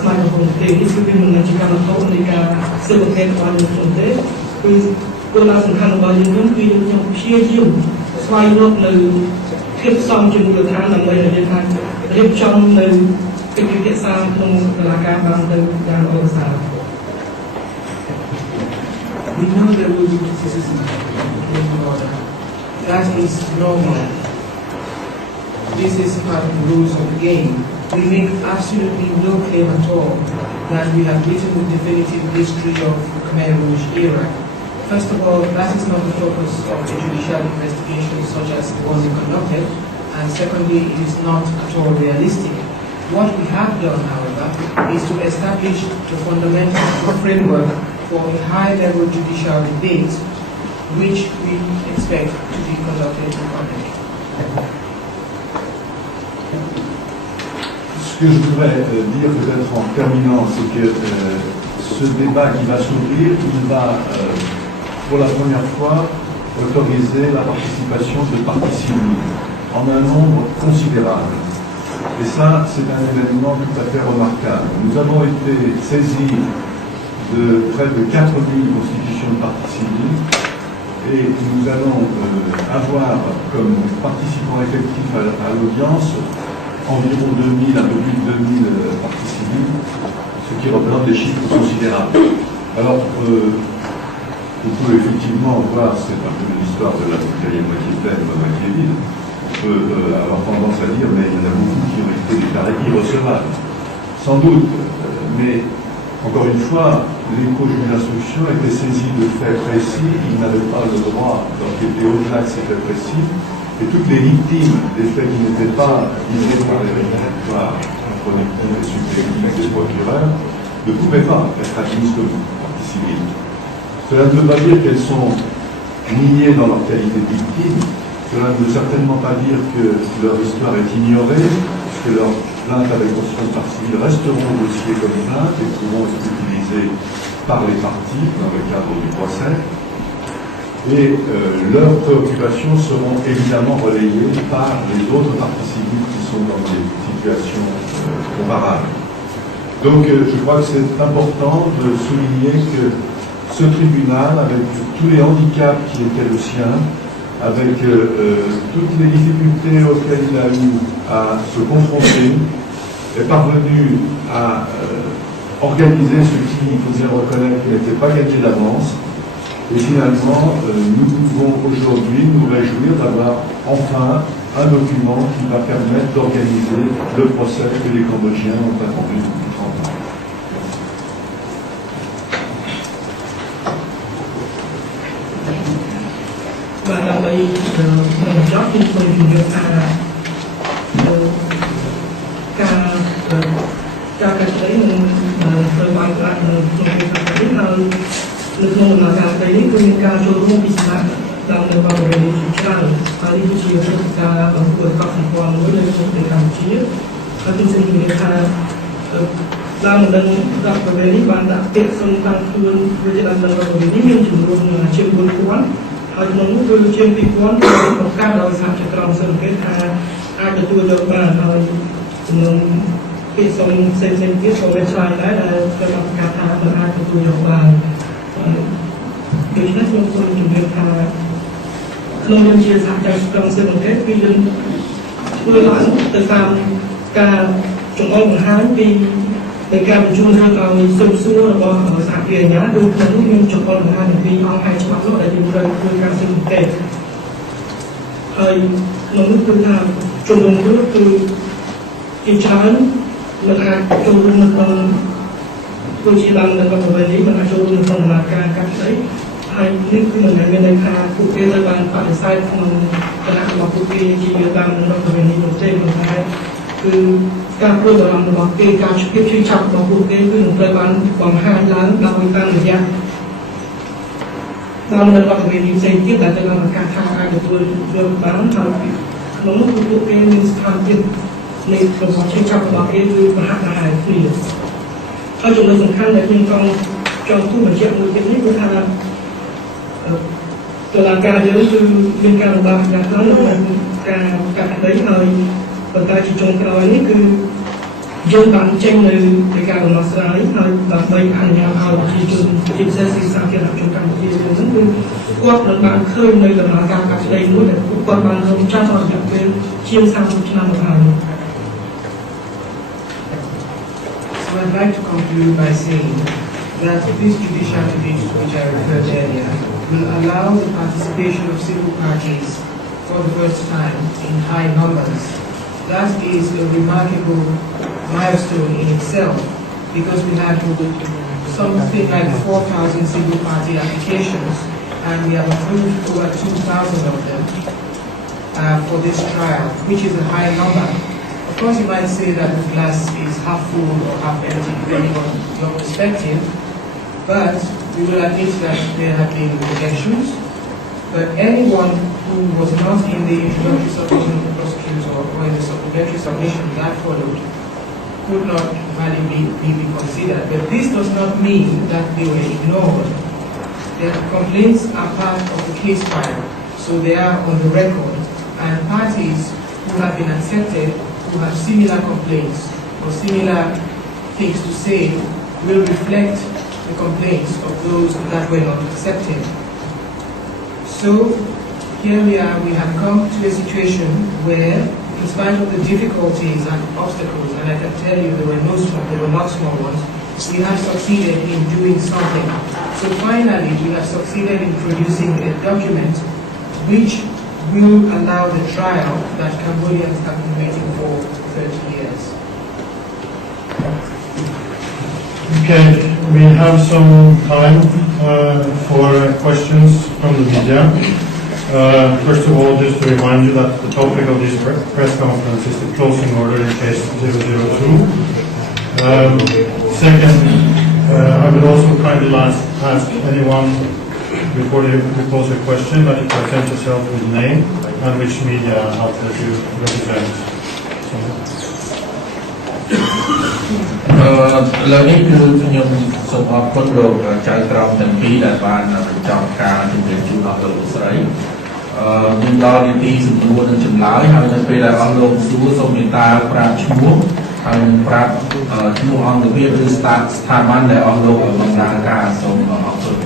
ខ្មែរកំពុងទេនេះគឺវាមិនមែនជាកម្មវត្ថុនៃការស៊ើបអង្កេតរបស់យើងនោះទេគឺគោលដៅសំខាន់របស់យើងនោះគឺយើងខ្ញុំព្យាយាមស្វែងរកនៅភាពផ្សំជាមួយរដ្ឋាភិបាលដើម្បីឲ្យយើងអាចរៀបចំនៅកិច្ចពិភាក្សាក្នុងតុលាការបានទៅយ៉ាងល្អប្រសើរ We know there will be criticism in order. That is normal. This is part of the rules of the game. We make absolutely no claim at all that we have written the definitive history of the Khmer Rouge era. First of all, that is not the focus of a judicial investigation such as the one we conducted, and secondly, it is not at all realistic. What we have done, however, is to establish the fundamental framework for a high-level judicial debate, which we expect to be conducted in public. Ce que je voudrais dire peut-être en terminant, c'est que ce débat qui va s'ouvrir, il va pour la première fois autoriser la participation de parties civiles en un nombre considérable. Et ça, c'est un événement tout à fait remarquable. Nous avons été saisis de près de 4000 constitutions de parties civiles et nous allons avoir comme participants effectifs à l'audience environ 2000, un peu plus de 2000 parties civiles, ce qui représente des chiffres considérables. Alors, vous pouvez effectivement voir, c'est un peu l'histoire de la bouteille moitié pleine ou moitié vide. On peut avoir tendance à dire, mais il y en a beaucoup qui ont été déclarés irrecevables. Sans doute, mais encore une fois, les juges d'instruction étaient saisis de faits précis, ils n'avaient pas le droit d'enquêter au-delà de ces faits précis, et toutes les victimes des faits qui n'étaient pas visés par les réquisitoires productifs et supplétifs des procureurs ne pouvaient pas être admises comme parties civiles. Cela ne veut pas dire qu'elles sont niées dans leur qualité de victimes, cela ne veut certainement pas dire que leur histoire est ignorée, puisque leurs plaintes avec constitution de partie civile resteront au dossier comme plaintes et pourront être utilisées par les parties dans le cadre du procès. Et leurs préoccupations seront évidemment relayées par les autres parties civiles qui sont dans des situations comparables. Donc je crois que c'est important de souligner que ce tribunal, avec tous les handicaps qui étaient le sien, avec toutes les difficultés auxquelles il a eu à se confronter, est parvenu à organiser ce qui, il faut bien reconnaître, n'était pas gagné d'avance. Et finalement, nous pouvons aujourd'hui nous réjouir d'avoir enfin un document qui va permettre d'organiser le procès que les Cambodgiens ont attendu depuis 30 ans. យើងបានចេញនៅពីការដំណោះស្រាយហើយដើម្បីអនុញ្ញាតឲ្យប្រជាជនជាពិសេសសាធារណជនកម្ពុជាយើងហ្នឹងគឺគាត់នឹងបានឃើញនៅដំណើរការកាត់ក្តីមួយដែលគាត់បានរងចាំអស់រយៈពេលជាង30ឆ្នាំមកហើយ So I'd like to conclude by saying that these judicial debates which I referred earlier will allow the participation of civil parties for the first time in high numbers. That is a remarkable milestone in itself because we had something like 4,000 civil party applications and we have approved over 2,000 of them for this trial, which is a high number. Of course, you might say that the glass is half full or half empty, depending on your perspective, but we will admit that there have been rejections. But anyone who was not in the introductory submission of the prosecutor or in the supplementary submission that followed could not validly be considered. But this does not mean that they were ignored. Their complaints are part of the case file, so they are on the record, and parties who have been accepted, who have similar complaints or similar things to say, will reflect the complaints of those that were not accepted. So here we are, we have come to a situation where, in spite of the difficulties and obstacles, and I can tell you they were not small ones, we have succeeded in doing something. So finally, we have succeeded in producing a document which will allow the trial that Cambodians have been waiting for 30 years. Okay, we have some time for questions from the media. First of all, just to remind you that the topic of this press conference is the closing order in case 002. Second, I would also kindly ask anyone before they pose a question that you present yourself with name and which media outlet you represent. ឥឡូវនេះគឺខ្ញុំសូមអរគុណលោកចៅក្រមទាំងពីរដែលបានបញ្ចប់ការជំរាបជូនដល់លោកស្រីមានដល់នីតិសំណួរនិងចម្លើយហើយនៅពេលដែលអស់លោកសួរសូមមេត្តាប្រាប់ឈ្មោះហើយនឹងប្រាប់ឈ្មោះអង្គភាពឬស្ថាប័នដែលអស់លោកបម្រើការសូមអរគុណ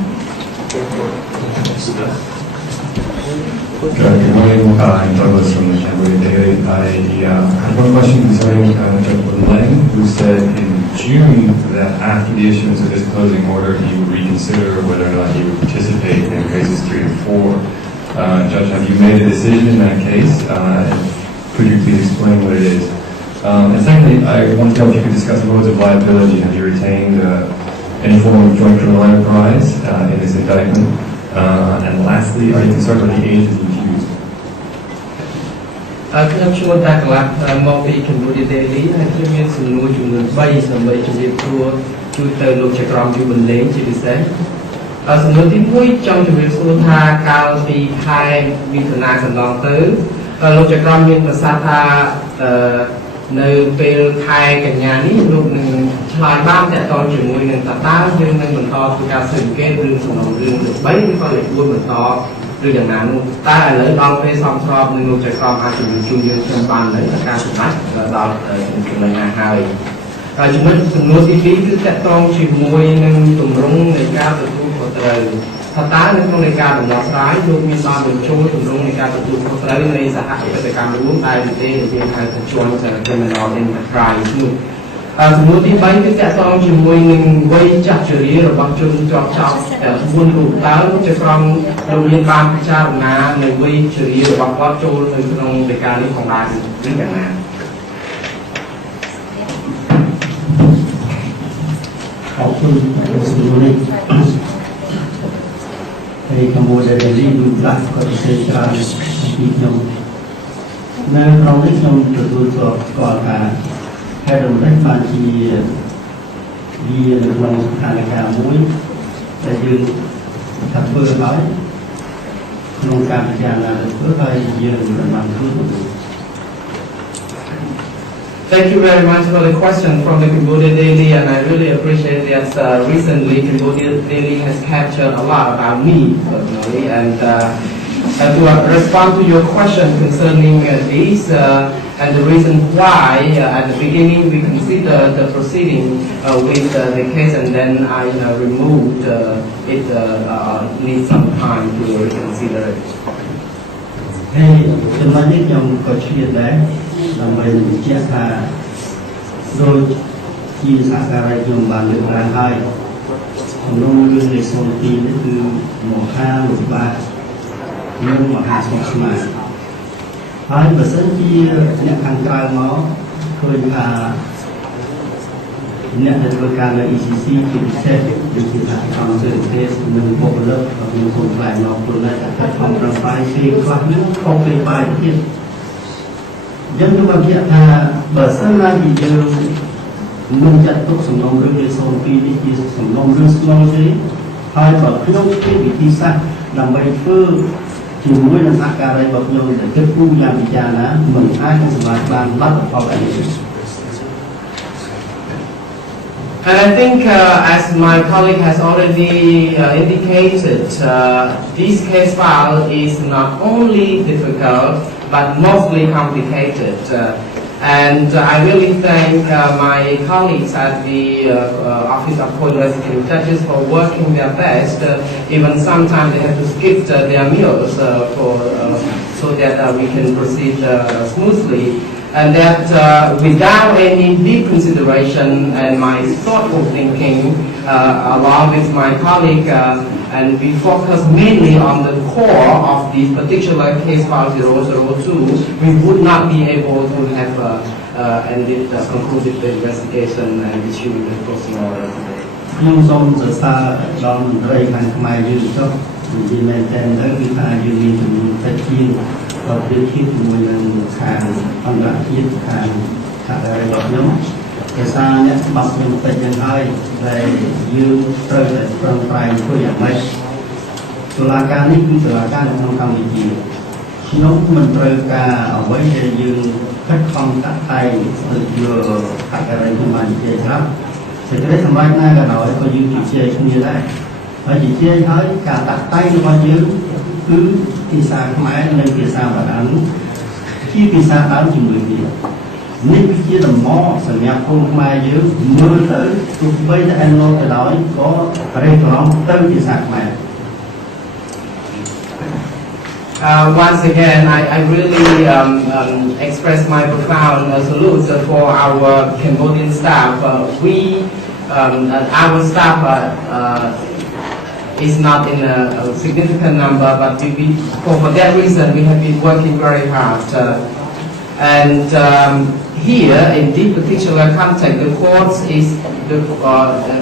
Good morning, I'm Douglas from the Cambodia Daily. I had one question concerning Judge Lang, who said in June that after the issuance of this closing order, he would reconsider whether or not he would participate in cases 3 and 4. Judge, have you made a decision in that case? Could you please explain what it is? And secondly, I want to know if you could discuss modes of liability. Have you retained any form of joint criminal enterprise in this indictment? And lastly, are you concerned with the age of the accused? ខ្ញុំជួនតាកន្លះមកពី Cambodia Daily ហើយខ្ញុំមានសំណួរចំនួន3ដើម្បីជម្រាបសួរជួយទៅលោកចក្រមយូបន្លេងជាពិសេសសំណួរទី1ចង់ជម្រាបសួរថាកាលពីខែមិថុនាកន្លងទៅលោកចក្រមមានប្រសាសន៍ថានៅពេលខែកញ្ញានេះលោកនឹងឆ្លើយបានតើតើជាមួយនឹងតើយើងនឹងបន្តធ្វើការស៊ើបអង្កេតរឿងសំណុំរឿងទី3ឬក៏លេខ4បន្តឬយ៉ាងណានោះតើឥឡូវដល់ពេលសមស្របនឹងលោកចក្រមអាចជំរុញជួយយើងខ្ញុំបាននៅការសម្ដែងដល់ចំណុចណាហើយចំណុចសំណួរទី2គឺតកតងជាមួយនឹងទម្រង់នៃការទទួលខុសត្រូវថាតើនៅក្នុងនៃការដំណោះស្រាយលោកមានបានបញ្ចូលទម្រង់នៃការទទួលខុសត្រូវនៃសហគមន៍កម្មរួមតែទេយើងហៅថាជាន់ criminal enterprise នោះសំណួរទី3គឺតកតងជាមួយនឹងវ័យចាស់ជរារបស់ជនជាប់ចោទ4រូបតើលោកចក្រមលោកមានបានពិចារណានៅវ័យជរារបស់គាត់ចូលនៅក្នុងនៃការនេះផងដែរឬយ៉ាងណា ขอบคุณสิ่งนี้ในขบวนการนี้ดูหลักก็จะใช้การที่นำในเราได้นำตัวตัวก่อนการให้เราได้มาที่ดีในวันสถานการณ์มุ้ยแต่ยืนทับเบอร์น้อยโครงการพิจารณาเพื่อไปยืนประมาณครึ่ง Thank you very much for the question from the Cambodia Daily, and I really appreciate that recently Cambodia Daily has captured a lot about me personally, and To respond to your question concerning this and the reason why at the beginning we consider the proceeding with the case and then I removed it needs some time to reconsider it. Hey, the money trong có chuyện đấy là mình chia sẻ đôi khi xã hội dùng bàn được ra hai nông dân để sống tin từ một hai một ba nhưng mà hai sống mà hai bữa sáng khi nhận hàng trái máu khơi là nhận đượcการlà ECC kiểm tra được kiểm tra tham dự test mình bộ lớp và mình cùng lại nó cùng lại các phòng trang phái khi các nước không bị bài thiết dân chúng ta biết là bữa sáng là gì đều mình chặt tốt sủng nông rừng để sống phi đi kia sủng nông rừng snow thế hai bậc không cái vị trí xa làm bài phương chỉ muốn là sát cả đây bậc nhau để tiếp thu làm việc là mình ai cũng phải làm bắt vào cái này. And I think, as my colleague has already indicated, this case file is not only difficult but mostly complicated. And I really thank my colleagues at the Office of Co-Investigating Judges for working their best. Even sometimes they have to skip their meals so that we can proceed smoothly. And that without any deep consideration and my thoughtful thinking, along with my colleague, and we focus mainly on the core of this particular case file 002, we would not be able to have ended concluded the investigation and issued the closing order today. Nhưng trong giờ xa đón rây hàng mai dư cho vì mình tên tới vì ta dư đi từ phải chiên và biết khi mình hàng ăn đã chiên hàng đây đọc nhóm giờ xa nhé bọc những tay chân hai để dư rơi tại trong tay của nhà máy tụi là ca ní cũng tụi là ca không không bị gì nhóm mình rơi ca ở với dư khách không tắt tay từ vừa tại cái đây của mình chơi lắm thì cái đấy thằng bay nay là nói có dư chỉ chơi không như thế ở chỉ chơi thấy cả tắt tay nó bao nhiêu cứ thì xa máy lên thì xa và đánh khi thì xa đánh thì người gì nên cái chia làm mò sản nhập không mai dưới mưa tới tụi bây giờ anh nói cái đó có đây của nó tới thì xa máy. Once again, I really express my profound salute for our Cambodian staff. Our staff is not in a significant number, but for that reason we have been working very hard. And here, in this particular context, the courts is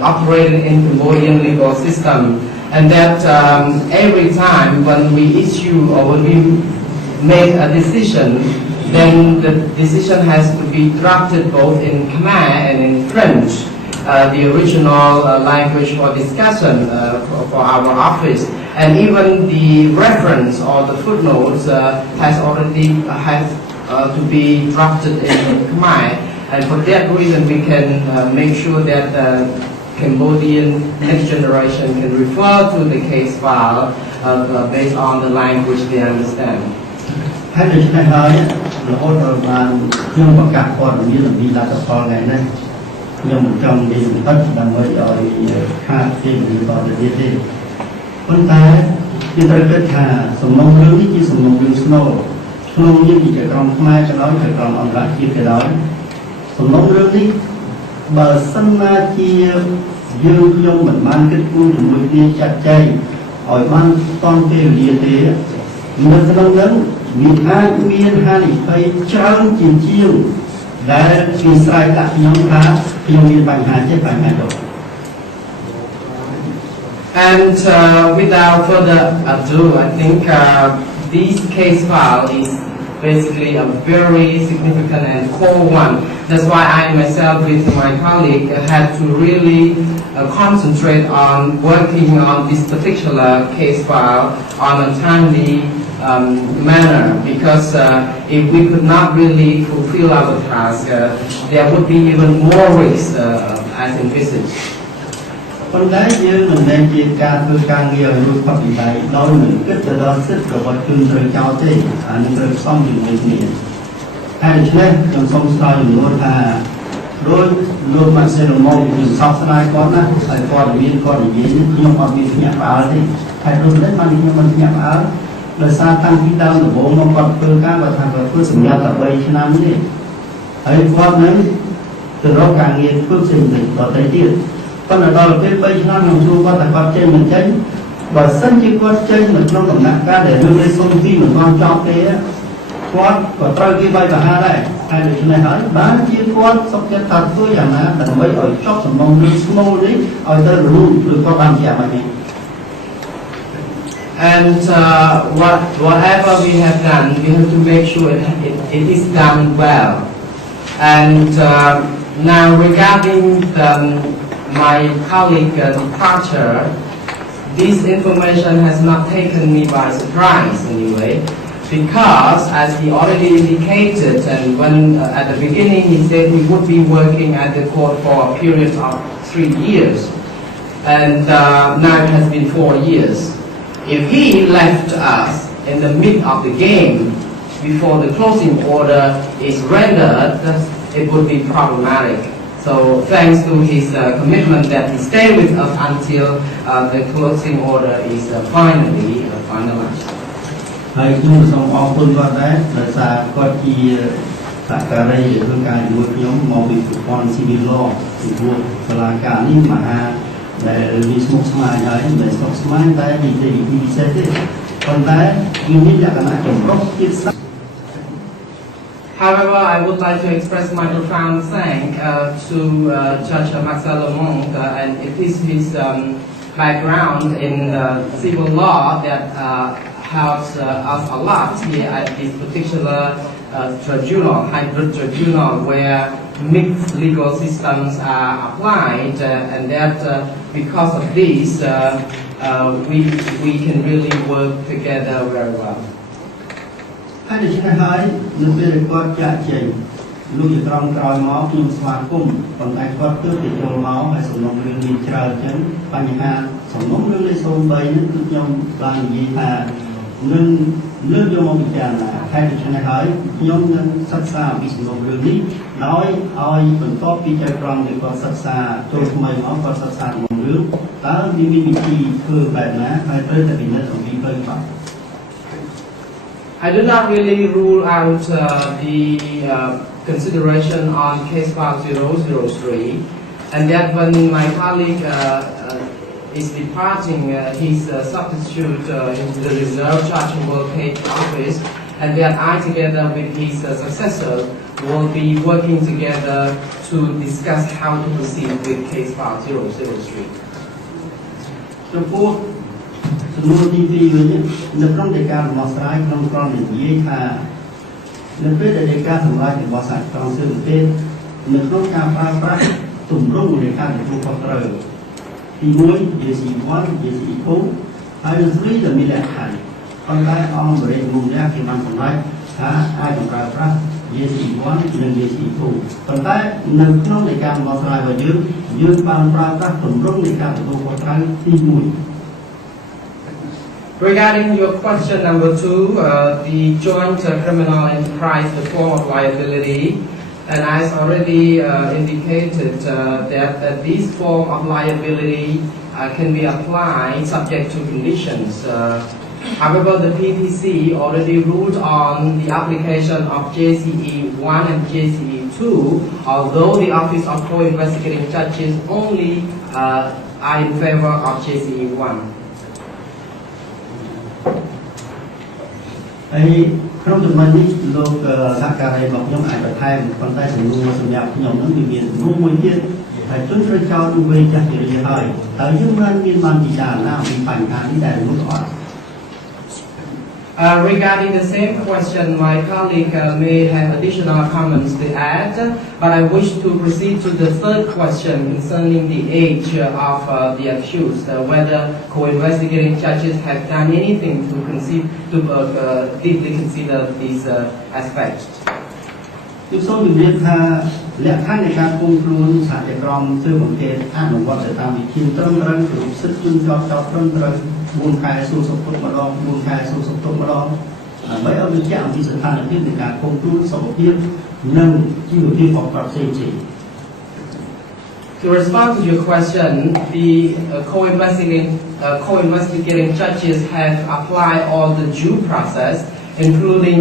operating in Cambodian legal system. And that every time when we issue or when we make a decision, then the decision has to be drafted both in Khmer and in French, the original language for discussion for our office. And even the reference or the footnotes has to be drafted in Khmer. And for that reason, we can make sure that Cambodian next generation can refer to the case file based on the language they understand. Hai đứa này hơi là hỗ trợ bàn chưa có cả còn như là vì là tập con này này nhưng trong đi tất là mới rồi khai trên thì còn được như thế. Con ta khi ta kết thà sùng nông lưới như sùng nông lưới snow như chỉ trong mai cho nói phải còn ông lại chia cái đó sùng nông lưới đi bờ sân chia dương trong mình mang cái cung của mình đi chặt chay hỏi ban con tê địa tế mình sẽ đông lớn miền hai miền hai phải trăng chìm chiêu để vì sai cả nhóm khác nhóm miền bằng hai chết bằng hai độ. And without further ado, I think this case file is basically a very significant and core one. That's why I myself with my colleague had to really concentrate on working on this particular case file on a timely manner, because if we could not really fulfill our task, there would be even more risks as envisaged. Còn đấy như mình nên chia ca thư ca nghe rồi luôn pháp bị bày đôi mình kết cho đó sức của vật thương rồi cho thế nhưng rồi xong thì mình nghĩ hay là thế trong xong sau thì luôn đôi luôn mà sẽ đồng mong thì sau này con á phải con viên con gì nhưng mà viên nhập áo thì hay luôn đấy mà nhưng mà nhập áo đời xa tăng khi đau của bố mong con cơ ca và thằng và cơ sinh nhật ở đây cho năm đi ấy con đấy từ đó càng nghiên phước sinh thì có thấy tiền con ở đó là cái bây giờ mình thu con là con trên mình chơi và sân chỉ con chơi mình không còn nặng ca để đưa lên công ty mình con cho cái con có trôi cái bay vào hai đây hai đứa này hỏi bán chia con xong cái thật tôi rằng là mấy ở shop sản mong đi small đấy ở đây luôn được con làm gì mà đi. And whatever we have done, we have to make sure it is done well. And now regarding my colleague departure, this information has not taken me by surprise anyway, because as he already indicated, and when at the beginning he said he would be working at the court for a period of 3 years, and now it has been 4 years. If he left us in the mid of the game before the closing order is rendered, it would be problematic. So thanks to his commitment that he stay with us until the closing order is finally finalized. Hay chúng xong ông quân vào đấy là xa có chi tại cả đây để hướng cả một nhóm màu bị của con civil law thì buộc là cả những mà để đi smoke smile đấy để smoke smile đấy thì sẽ thế còn đấy nhưng như là cái này cũng rất chia sẻ. However, I would like to express my profound thanks to Judge Marcelo Monk, and it is his background in civil law that helps us a lot here at this particular tribunal, hybrid tribunal, where mixed legal systems are applied, and that because of this, we can really work together very well. Hai đứa trên hai nước bên con trả chỉnh lúc giờ trong tròi máu nhưng xóa cung còn ai con tước thì trôi máu hay sử dụng lương đi chờ chấn bằng hà sử dụng lương lên sông bay nước cứ nhông bằng gì hà nâng nước vô mong bị tràn là hai đứa trên hai nhông nhân sát xa bị sử dụng lương đi nói oi phần top đi chơi trong thì còn sát xa trôi mây máu còn sát xa mong lương đó đi bị cơ bản là hai tới tại vì nó tổng bị hơi phải. I do not really rule out the consideration on case file 003, and that when my colleague is departing, his substitute into the reserve chargeable case office, and that I, together with his successor, will be working together to discuss how to proceed with case file 003. Semua TV ini, lepas mereka masalah kontrol ini, lepas mereka semua masalah kontrol ini, lepas apa tumbuh mereka itu kontrol. Timur, Jesi Wan, Jesi Ibu, ada sendiri dan milik hari. Kalau orang berimumnya kita semua, ada kontrol Jesi Wan dan Jesi Ibu. Kalau lepas mereka masalah wajib, jurus apa tumbuh mereka itu kontrol timur. Regarding your question number 2, the joint criminal enterprise, the form of liability, and as already indicated that this form of liability can be applied subject to conditions. However, the PPC already ruled on the application of JCE 1 and JCE 2, although the Office of Co-Investigating Judges only are in favor of JCE 1. Ấy trong trường hợp này, lúc các cái này bọc nhóm ảnh và thay con tay sử dụng một số nhập nhóm nó bị biến vô môi thiên phải tuân theo cho đủ về chắc chắn như hơi tới những lần biên bản chỉ trả nào bị phản kháng đi đại mức họ. Regarding the same question, my colleague may have additional comments to add, but I wish to proceed to the third question concerning the age of the accused, whether co-investigating judges have done anything to deeply consider these aspects. ยุคโซนอยู่เรียนค่ะและขั้นในการคงครูนสารกรมซึ่งผมเกณฑ์อ่านวัดแต่ตามวิธีตรงเรื่องหรือซึ่งจุนจอดตรงเรื่องบุญคายสู่สมทบมาลองบุญคายสู่สมทบมาลองไม่เอาเรื่องอย่างที่สถานที่ในการคงครูสมเพียรนั่งที่อยู่ที่ของประเทศจีน To respond to your question, the co-investigating judges have applied all the due process, including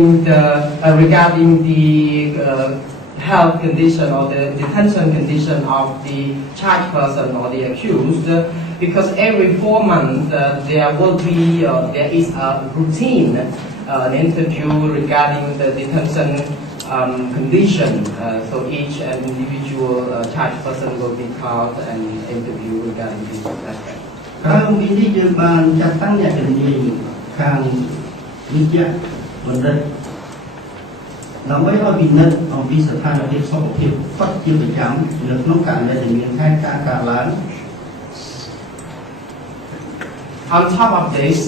regarding the health condition or the detention condition of the charged person or the accused, because every 4 months there is a routine an interview regarding the detention condition. So each individual charged person will be called and interviewed regarding this aspect. ถ้ามีที่ยืนบานจัดตั้งอย่างดีข้างวิทยาวันเดิมเราไม่เอาบินนั้นเอาบินสถานที่สอบเพียบฟัดเกี่ยวกับจำเรื่องน้องการในถึงเงินแค่การล้าง On top of this,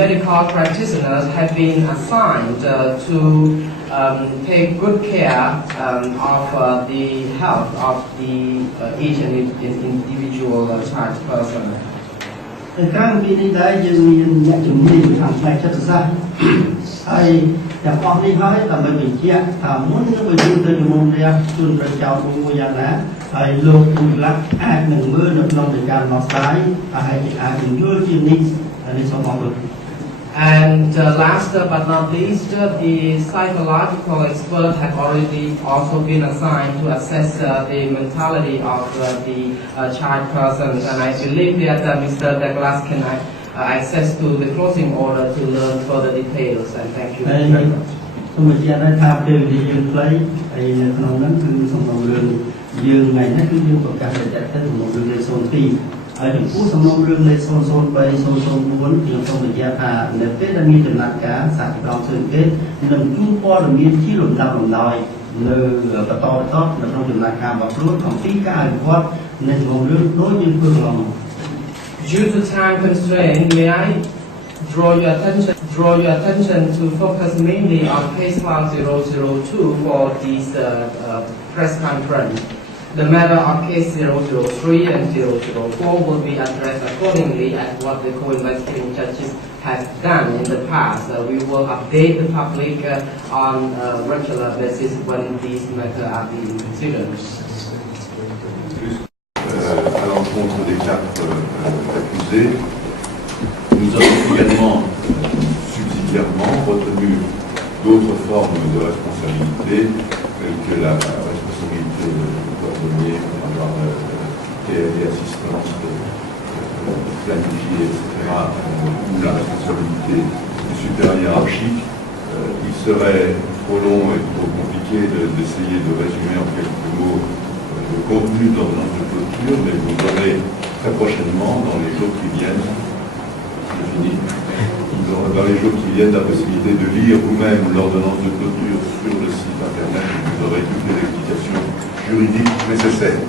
medical practitioners have been assigned to take good care of the health of each individual charged person. ในครั้งปีนี้ได้ยังมีอย่างจุดนี้ทางแฟลชจะทราบไอ้จากความนี้เขาให้ทำไปเป็นเชี่ยถามมุ่งก็ไปดูตัวมุมเรียจุนประเจ้าดูอย่างนั้นไอ้โลกอุลักอาหนึ่งมือหนึ่งลงในการนอนซ้ายไอ้อาหนึ่งยืดที่นี้อันนี้สมองเลย And last but not least, the psychological experts have already also been assigned to assess the mentality of the charged persons. And I believe that Mr. Douglas can access to the closing order to learn further details. And thank you very much. สมัยที่ได้ทำเรื่องที่ยืนไกลไอ้ในขนมนั้นคือสมองเรื่องยืนไงนั่นคือยืนกับการจัดการสมองเรื่องในโซนที่ไอ้ถึงผู้สมองเรื่องในโซนไปโซนม้วนที่สมัยที่ผ่านในเฟซมีจำนวนการสารกรองสื่อเฟซหนึ่งจุดปอหรือมีที่หลุดดาวหลุดลอยเนื้อประตอต้นในตรงจำนวนการแบบรุ่นของที่การวัดในสมองเรื่องโดยยืนเพื่อลอง Due to time constraint, may I draw your attention to focus mainly on case file 002 for this press conference. The matter of case 003 and 004 will be addressed accordingly as what the co-investigating judges has done in the past. We will update the public on a regular basis when these matters are being considered. À l'encontre des 4 accusés, nous avons également subsidiairement retenu d'autres formes de responsabilité, telles que la responsabilité de coordonner, avoir des assistances planifiées, etc., ou la responsabilité du supérieur hiérarchique. Il serait trop long et trop compliqué d'essayer de résumer en quelques mots le contenu de l'ordonnance de clôture, mais vous aurez très prochainement, dans les jours qui viennent, dans les jours qui viennent, la possibilité de lire vous-même l'ordonnance de clôture sur le site internet et vous aurez toutes les explications juridiques nécessaires.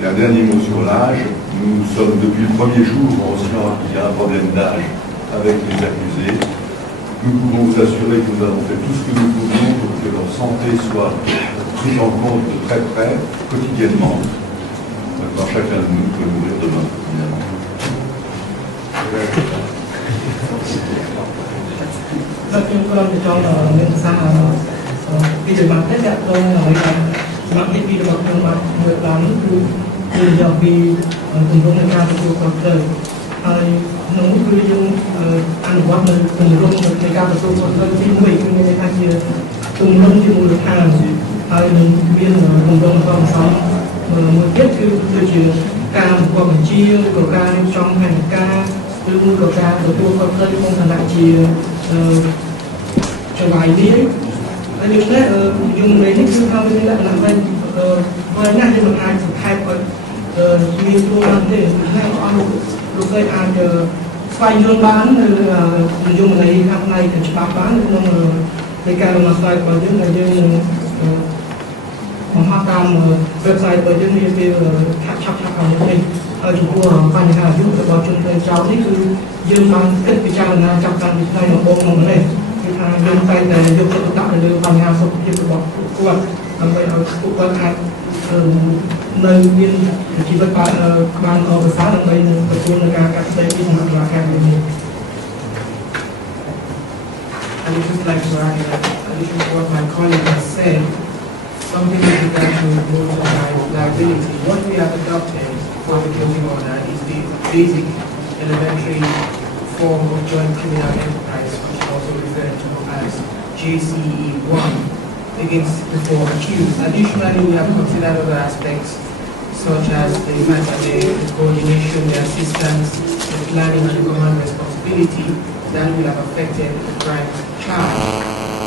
Et un dernier mot sur l'âge, nous sommes depuis le premier jour conscients qu'il y a un problème d'âge avec les accusés. Nous pouvons vous assurer que nous avons fait tout ce que nous pouvons pour que leur santé soit prise en compte de très près, quotidiennement. Maintenant, chacun de nous peut mourir demain, évidemment. เราจึงกำลังจะจองเงินสหปีเดียวกันแต่ตรงไหนกันบางปีเดียวกันมาเมื่อเรานี่คือจะปีถึงตรงในการประชุมกันเลยไอ้น้องคือยังอันวัดมันถึงตรงในการประชุมกันที่หน่วยในการที่ตรงนั้นที่มูลค่าไอ้หนึ่งเบี้ยตรงความซ้ำมือเทียบคือการความเชี่ยวกับการจองแผนการหรือมูลค่าตัวความเคยคงขนาดเชี่ยวtrở lại đi nhưng thế dùng để những sự tham gia là bên với nhà thì mình hai nghiên cứu làm thế hai con lúc đây ăn xoay dương bán mình dùng này hàng này thì bán nhưng mà cái cái mà xoay vào những cái dương hoa cam website vào những cái chắp vào những cái ở chỗ của phần hàng giúp cho bọn chúng cháu thì cứ dương bán kết cái trang là chắp vào những này mà ôm nó này គឺថាយើងតែយកចិត្តទុកដាក់ទៅលើបញ្ហាសុខភាពរបស់ពួកគាត់ដើម្បីឲ្យពួកគាត់អាចនៅមានជីវិតបានល្អប្រសើរដើម្បីនឹងទទួលនឹងការកាត់ផ្ទៃពីសំណាក់តុលាការនេះ I would just like to add that, addition to what my colleague has said, something with regard to rules of liability. What we have adopted for the closing order is the basic elementary form of joint criminal enterprise, which is also referred to as JCE1, against the four accused. Additionally, we have considered other aspects such as the fact that the coordination, the assistance, the planning and the command responsibility that will have affected the crime charge.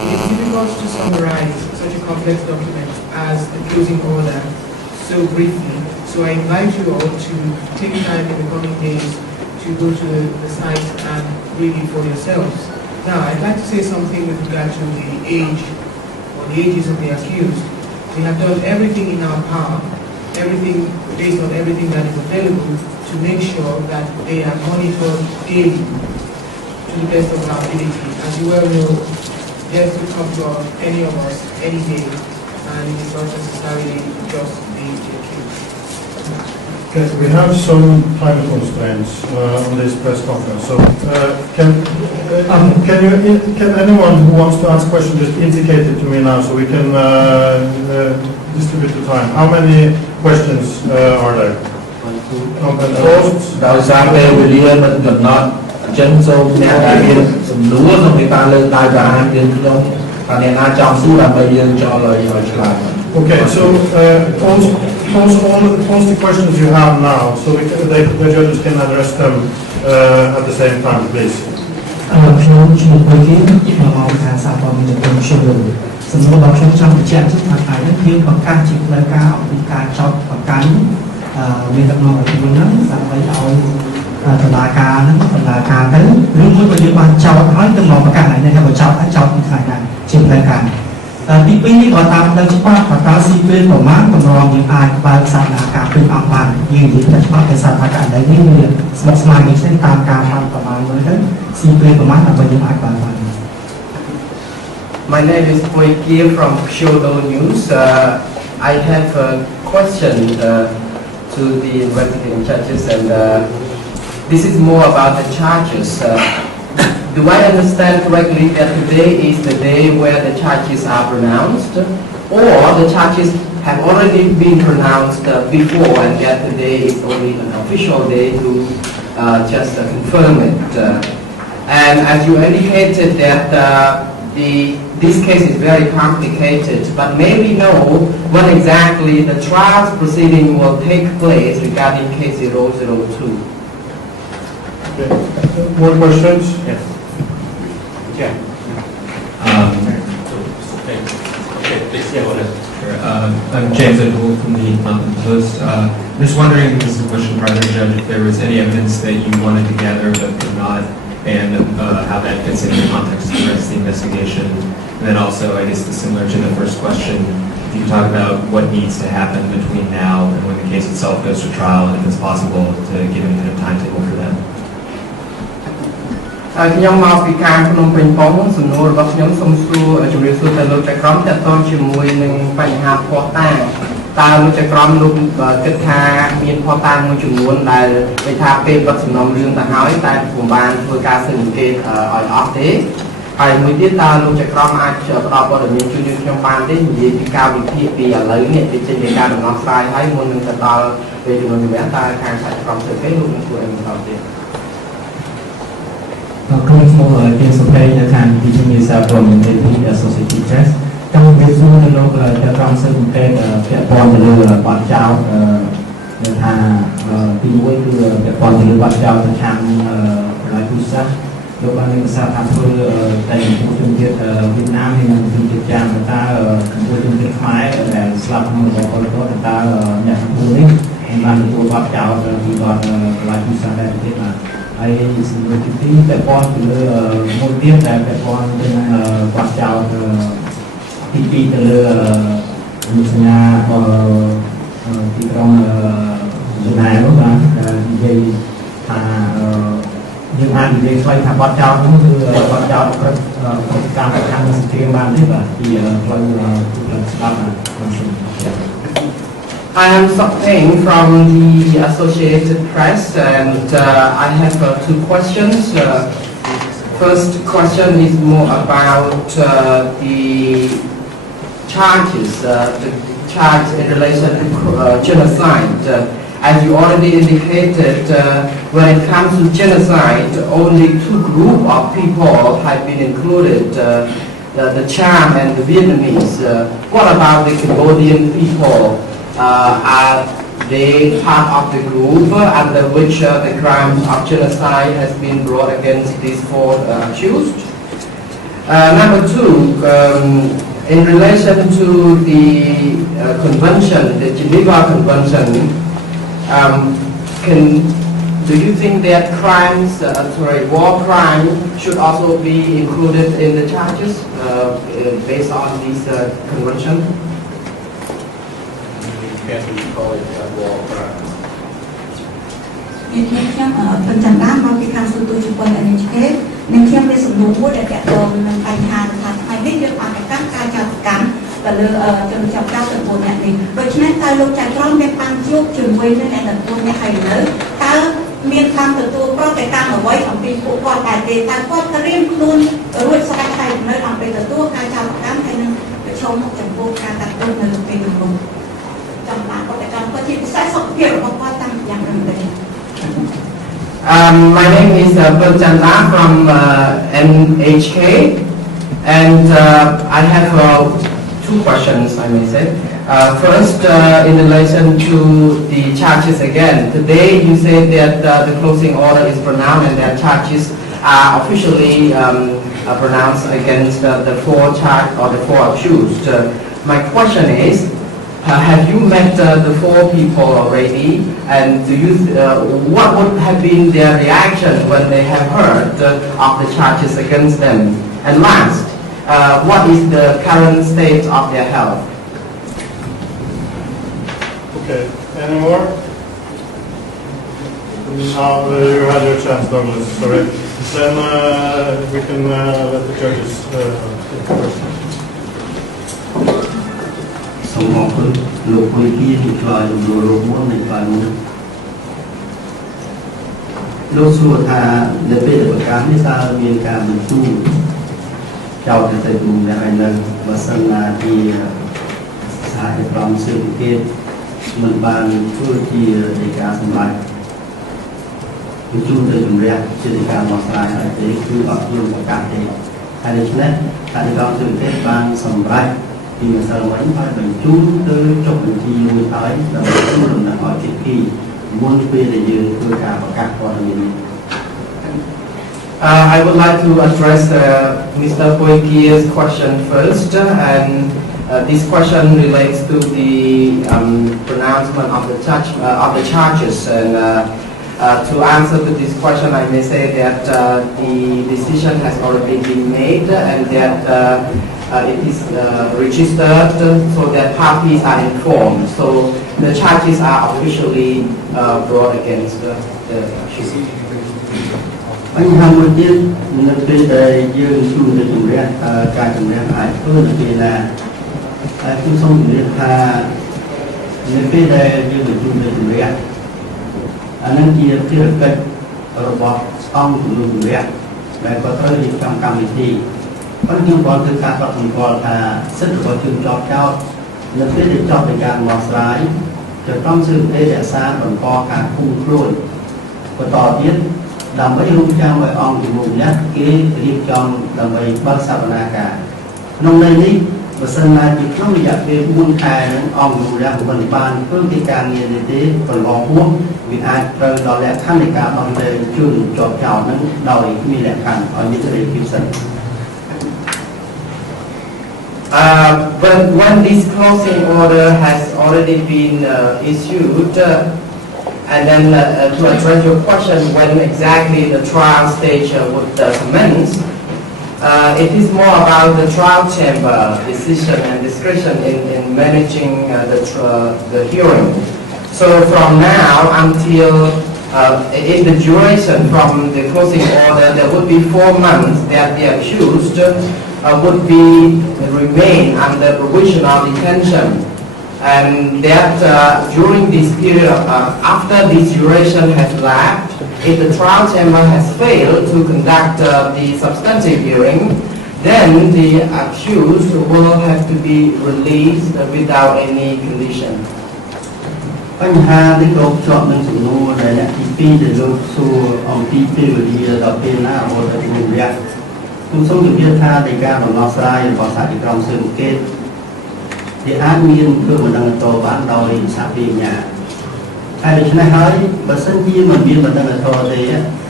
It is difficult to summarize such a complex document as the closing order so briefly, so I invite you all to take time in the coming days to go to the site and read it for yourselves. Now, I'd like to say something with regard to the age or the ages of the accused. We have done everything in our power, everything based on everything that is available to make sure that they are monitored daily to the best of our ability. As you well know, death will come to any of us any day, and it is not necessarily just the accused. Okay, we have some time constraints on this press conference. So, can anyone who wants to ask questions just indicate it to me now, so we can distribute the time? How many questions are there? Okay, so post the questions you have now, so the judges can address them at the same time, please. ខ្ញុំជំនួយគេមកការសាកល្បងជំនុំជម្រៅសម្រាប់ខ្ញុំចង់បញ្ជាក់ថាថ្ងៃនេះយើងបង្កើតជាផ្លូវការអំពីការចោទប្រកាន់មានដំណងពីហ្នឹងដើម្បីឲ្យតុលាការហ្នឹងតុលាការទៅឬមួយក៏យើងបានចោទហើយទៅមកប្រកាសហើយថាបើចោទហើយចោទពីថ្ងៃណាជាផ្លូវការទី2នេះក៏តាមដឹងច្បាស់ថាតើស៊ីពេលប្រមាណតម្រងយើងអាចបើកសាលាការពេញអង្គបានយើងនិយាយថាច្បាស់តែសារថាករណីនេះវាស្មុគស្មាញនេះតាមការបានប្រមាណមួយទៅស៊ីពេលប្រមាណដើម្បីយើងអាចបើកបាន My name is Poikie from Kyoto News. I have a question to the investigating judges, and this is more about the charges. Do I understand correctly that today is the day where the charges are pronounced, or the charges have already been pronounced before, and that today is only an official day to just confirm it? And as you indicated that this case is very complicated, but may we know when exactly the trial proceeding will take place regarding case 002? Okay. More questions? Yes. Yeah. I'm James O'Doul from the Mountain Post. I'm just wondering, this is a question for the judge, if there was any evidence that you wanted to gather but could not, and how that fits in the context of the rest of the investigation. And then also, I guess similar to the first question, if you could talk about what needs to happen between now and when the case itself goes to trial, and if it's possible to give any kind of timetable for that. ខ្ញុំមកពីការភ្នំពេញប៉ុងសំណួររបស់ខ្ញុំសូមសួរជំរាបសួរទៅលោកចក្រមតើតើជាមួយនឹងបញ្ហាភ័ស្តុតាងតើលោកចក្រមលោកគិតថាមានភ័ស្តុតាងមួយចំនួនដែលគេថាពេលបិទសំណុំរឿងទៅហើយតែពុំបានធ្វើការស៊ើបអង្កេតឲ្យអស់ទេហើយមួយទៀតតើលោកចក្រមអាចផ្ដល់ព័ត៌មានជូនយើងខ្ញុំបានទេនិយាយពីការវិភាគពីឥឡូវនេះទៅចេញពីការដំណោះស្រាយហើយមុននឹងទៅដល់ពេលជំនុំជម្រះតើខាងសាច់ក្រមធ្វើទេលោកនឹងធ្វើអីបន្តទៀត ក្រុមស្មូលជាសម្ដែងនៅខាងទីជំនាញសារព័ត៌មាន AP Associated Press កម្មវិធីសួរនៅលោកចក្រមស៊ើបអង្កេតពាក់ព័ន្ធទៅលើបទចោទថាទី1គឺពាក់ព័ន្ធទៅលើបទចោទប្រចាំរាជវិសាស្ត្រលោកបានមានប្រសាសន៍ថាធ្វើតែចំពោះជនជាតិវៀតណាមហើយនិងជនជាតិចាមតើចំពោះជនជាតិខ្មែរដែលស្លាប់ក្នុងរបបប៉ុលពតតើអ្នកចំពោះនេះបានទទួលបទចោទពីបទរាជវិសាស្ត្រដែរទេបាទ ហើយសម្រាប់ទី2តែព័ន្ធទៅលើមួយទៀតដែលពាក់ព័ន្ធទៅនឹងបទចោទទី2ទៅលើសញ្ញាទីក្រុងជណែនោះបាទនិយាយថាយើងអាចនិយាយខ្លីថាបទចោទនោះគឺបទចោទ ការប្រកាន់សង្គ្រាមបានទេបាទពីផ្លូវច្បាប់បាទ I am Sok-Peng from the Associated Press, and I have two questions. First question is more about the charges, the charge in relation to genocide. As you already indicated, when it comes to genocide, only two groups of people have been included, the Cham and the Vietnamese. What about the Cambodian people? Are they part of the group under which the crimes of genocide has been brought against these four accused? Number two, in relation to the convention, the Geneva Convention, do you think that crimes, war crime, should also be included in the charges based on this convention? Can we call it a war crime? ខ្ញុំបញ្ចាំបានមកពីខាងសួរទូជប៉ុន NHK និងខ្ញុំមានសំណួរមួយដែលតកតងនឹងបញ្ហាថាថ្ងៃនេះយើងបានប្រកាសការចោទប្រកាន់ទៅលើជនចាប់ការទាំង4នាក់នេះដូច្នេះតើលោកចៅក្រមមានបានជួបជាមួយនឹងអ្នកទាំង4នាក់ហើយនៅតើមានបានទទួលប្រតិកម្មអ្វីអំពីពួកគាត់តែទេតើគាត់ត្រៀមខ្លួនរួចស្រេចហើយនៅអំពីទទួលការចោទប្រកាន់ហើយនឹងប្រឈមមុខចំពោះការកាត់ទោសនៅពេលនេះចំបានប្រតិកម្មគាត់ជាពិសេសសុខភាពរបស់គាត់តាមយ៉ាងរំលឹក My name is Chanda from NHK, and I have two questions, I may say. First, in relation to the charges again. Today, you said that the closing order is pronounced and that charges are officially pronounced against the four charged or the four accused. My question is, have you met the four people already, and do you, what would have been their reaction when they have heard of the charges against them? And last, what is the current state of their health? Okay, any more? Now you had your chance, Douglas, sorry. Then we can let the judges take the question. សូមអរគុណលោកពុយគីជួយឆ្លើយចំនួនលោកមុននៃbàiមុនលោកសួរថានៅពេលប្រកាសនេះតើមានការបញ្ជូនចោលទៅមុំយ៉ាងណាបើសិនណាជាសហគ្រាសសេដ្ឋកិច្ចមិនបានធ្វើជានៃការសម្រេចបញ្ជូនទៅជំរះជានៃការមកស្រាយហើយទេគឺអត់មានប្រកាសទេហើយដូច្នេះសហគ្រាសសេដ្ឋកិច្ចបានសម្រេចពីម្សិលមិញហើយបញ្ជូនទៅចុះបញ្ជីមួយហើយដើម្បីជួលដំណឹងឲ្យជាគីមុនពេលដែលយើងធ្វើការប្រកាសព័ត៌មាននេះ I would like to address Mr. Poikia's question first, and this question relates to the pronouncement of the charges. And to answer to this question, I may say that the decision has already been made, and that it is registered so that parties are informed. So the charges are officially brought against the accused. បញ្ហាមួយទៀតនៅពេលដែលយើងជួលទៅជំរះការជំរះអាចធ្វើនៅពេលណាហើយខ្ញុំសូមជម្រាបថានៅពេលដែលយើងជួលទៅជំរះអានឹងជាភារកិច្ចរបស់អង្គជំនុំជម្រះដែលក៏ត្រូវរៀបចំកម្មវិធីប៉ុន្តែខ្ញុំបានធ្វើការកត់សម្គាល់ថាសិទ្ធិរបស់ជនជាប់ចោតនៅពេលដែលចប់នៃការមកស្រាយจะต้องสืบเอกสารបន្តការឃុំខ្លួនបន្តទៀតដើម្បីរួមចាំឲ្យអង្គជំនុំនេះគេរៀបចំដើម្បីបើកសវនាការក្នុងន័យនេះបើសិនណាជាក្នុងរយៈពេល4ខែនឹងអង្គជំនុំនេះមិនបានធ្វើកិច្ចការងារនេះទេប្រឡងហួសវាអាចត្រូវដល់លក្ខខណ្ឌនៃការបន្តទៅជួយជាប់ចោតនឹងដោយគ្មានលក្ខខណ្ឌឲ្យមានសេរីភាពសិទ្ធិ When this closing order has already been issued, and then to address your question, when exactly the trial stage would commence, it is more about the trial chamber decision and discretion in managing the hearing. So from now until in the duration from the closing order, there would be 4 months that the accused would remain under provisional detention, and that during this period, after this duration has lapsed, if the trial chamber has failed to conduct the substantive hearing, then the accused will have to be released without any condition. បញ្ហានេះក៏ជាប់នឹងសំណួរដែលអ្នកទី2ដែលលោកសួរអំពីពេលវេលាដល់ពេលណារហូតដល់1រយៈខ្ញុំសូមជម្រាបថានៃការដំណោះស្រាយរបស់សហជីវកម្មស៊ើបអង្កេតវាអាចមានធ្វើបណ្ដឹងតបានដោយសហវិញ្ញាហើយដូច្នេះហើយបើសិនជាមិនមានបណ្ដឹងតទេ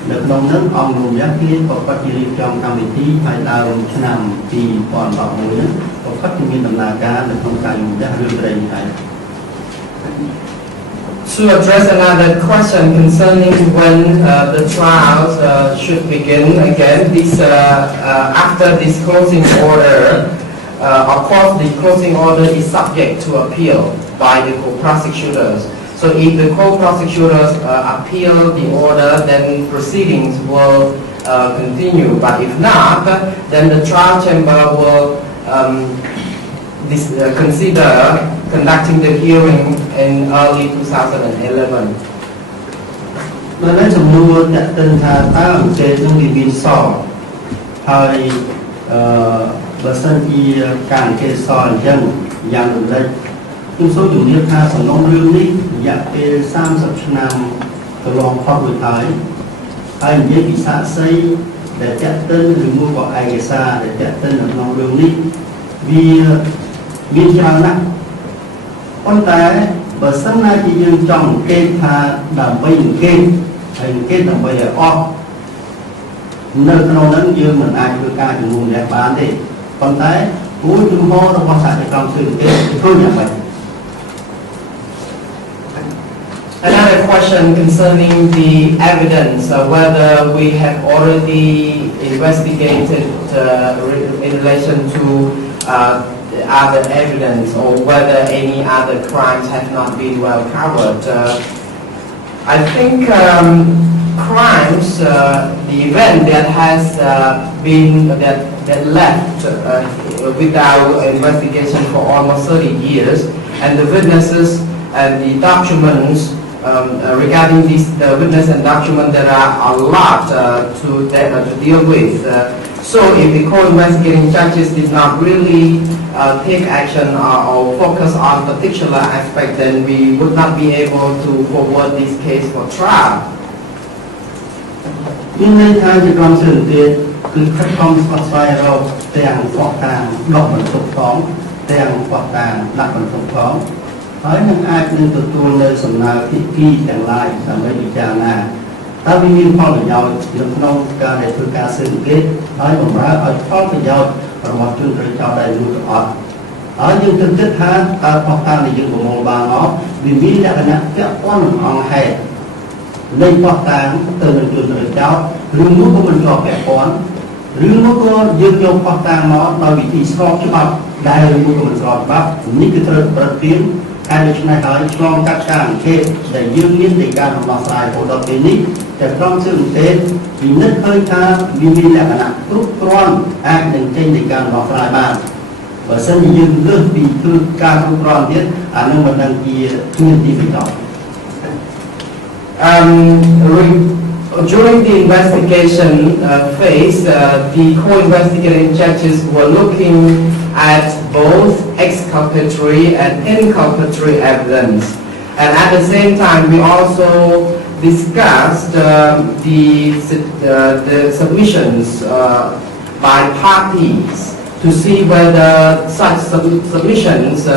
នៅក្នុងនោះអង្គរំយ៉ាគេក៏បាត់ជារៀបចំកម្មវិធីហើយដើមឆ្នាំ2011នេះក៏បាត់ជាមានដំណើរការនៅក្នុងការជំនះរឿងព្រៃនេះហើយ To address another question concerning when the trials should begin again, this after this closing order, of course the closing order is subject to appeal by the co-prosecutors. So if the co-prosecutors appeal the order, then proceedings will continue. But if not, then the trial chamber will consider conducting the hearing in early 2011. នៅในចំនួនតើតើថាតើអង្គការនឹងមានសរហើយបើសិនជាការអង្គការសរអញ្ចឹងយ៉ាងរំលេចខ្ញុំសូមជម្រាបថាសំណុំរឿងនេះរយៈពេល30ឆ្នាំកន្លងផុតរួចហើយហើយនិយាយពីសាក្សីដែលតេតិនឬមួយក៏ឯកសារដែលតេតិននៅក្នុងរឿងនេះវាមានច្រើនណាស់ប៉ុន្តែបើសិនណាជាយើងចង់អង្កេតថាដើម្បីអង្កេតហើយអង្កេតដើម្បីឲ្យអស់នៅក្នុងហ្នឹងយើងមិនអាចធ្វើការជំនុំជម្រះបានទេប៉ុន្តែគោលជំហររបស់សហជីវកម្មស៊ើបអង្កេតធ្វើយ៉ាងម៉េច Another question concerning the evidence, whether we have already investigated in relation to other evidence or whether any other crimes have not been well covered. I think crimes, the event that has been that left without investigation for almost 30 years, and the witnesses and the documents regarding the witness and document, there are a lot to deal with. So if the co-investigating judges did not really take action or focus on particular aspect, then we would not be able to forward this case for trial. មានន័យថាជាក្រុមស៊ើបអង្កេតគឺខិតខំស្វែងស្វែងរកទាំងផ្ោះតាមដកបន្ទុកផងទាំងផ្ោះតាមដាក់បន្ទុកផងហើយនឹងអាចនឹងទទួលនៅសំណើភាគីទាំងឡាយដើម្បីពិចារណាតើវាមានផលប្រយោជន៍នៅក្នុងការដែលធ្វើការស៊ើបអង្កេតហើយបម្រើឲ្យផលប្រយោជន៍របស់ជនត្រូវចោទដែរឬក៏អត់ហើយយើងគិតថាតើផ្ោះតាមដែលយើងប្រមូលបានមកវាមានលក្ខណៈពាក់ព័ន្ធនឹងអង្គហេតុនៃផ្ោះតាមទៅនឹងជនត្រូវចោទឬមួយក៏មិនជាប់ពាក់ព័ន្ធឬមួយក៏យើងយកផ្ោះតាមមកដោយវិធីស្របច្បាប់ដែលមួយក៏មិនស្របច្បាប់នេះគឺត្រូវប្រតិបត្តិហើយដូច្នេះហើយឆ្លងកាត់ការអង្កេតដែលយើងមាននៃការដំណោះស្រាយរហូតដល់ពេលនេះតែក្រុមស៊ើបអង្កេតពិនិត្យឃើញថាវាមានលក្ខណៈគ្រប់គ្រាន់អាចនឹងចេញនៃការដំណោះស្រាយបានបើសិនជាយើងលើសពីធ្វើការគ្រប់គ្រាន់ទៀតអានឹងមិនដឹងជាគ្មានទីបញ្ចប់ During the investigation phase, the co-investigating judges were looking at both exculpatory and inculpatory evidence. And at the same time, we also discussed the submissions by parties to see whether such submissions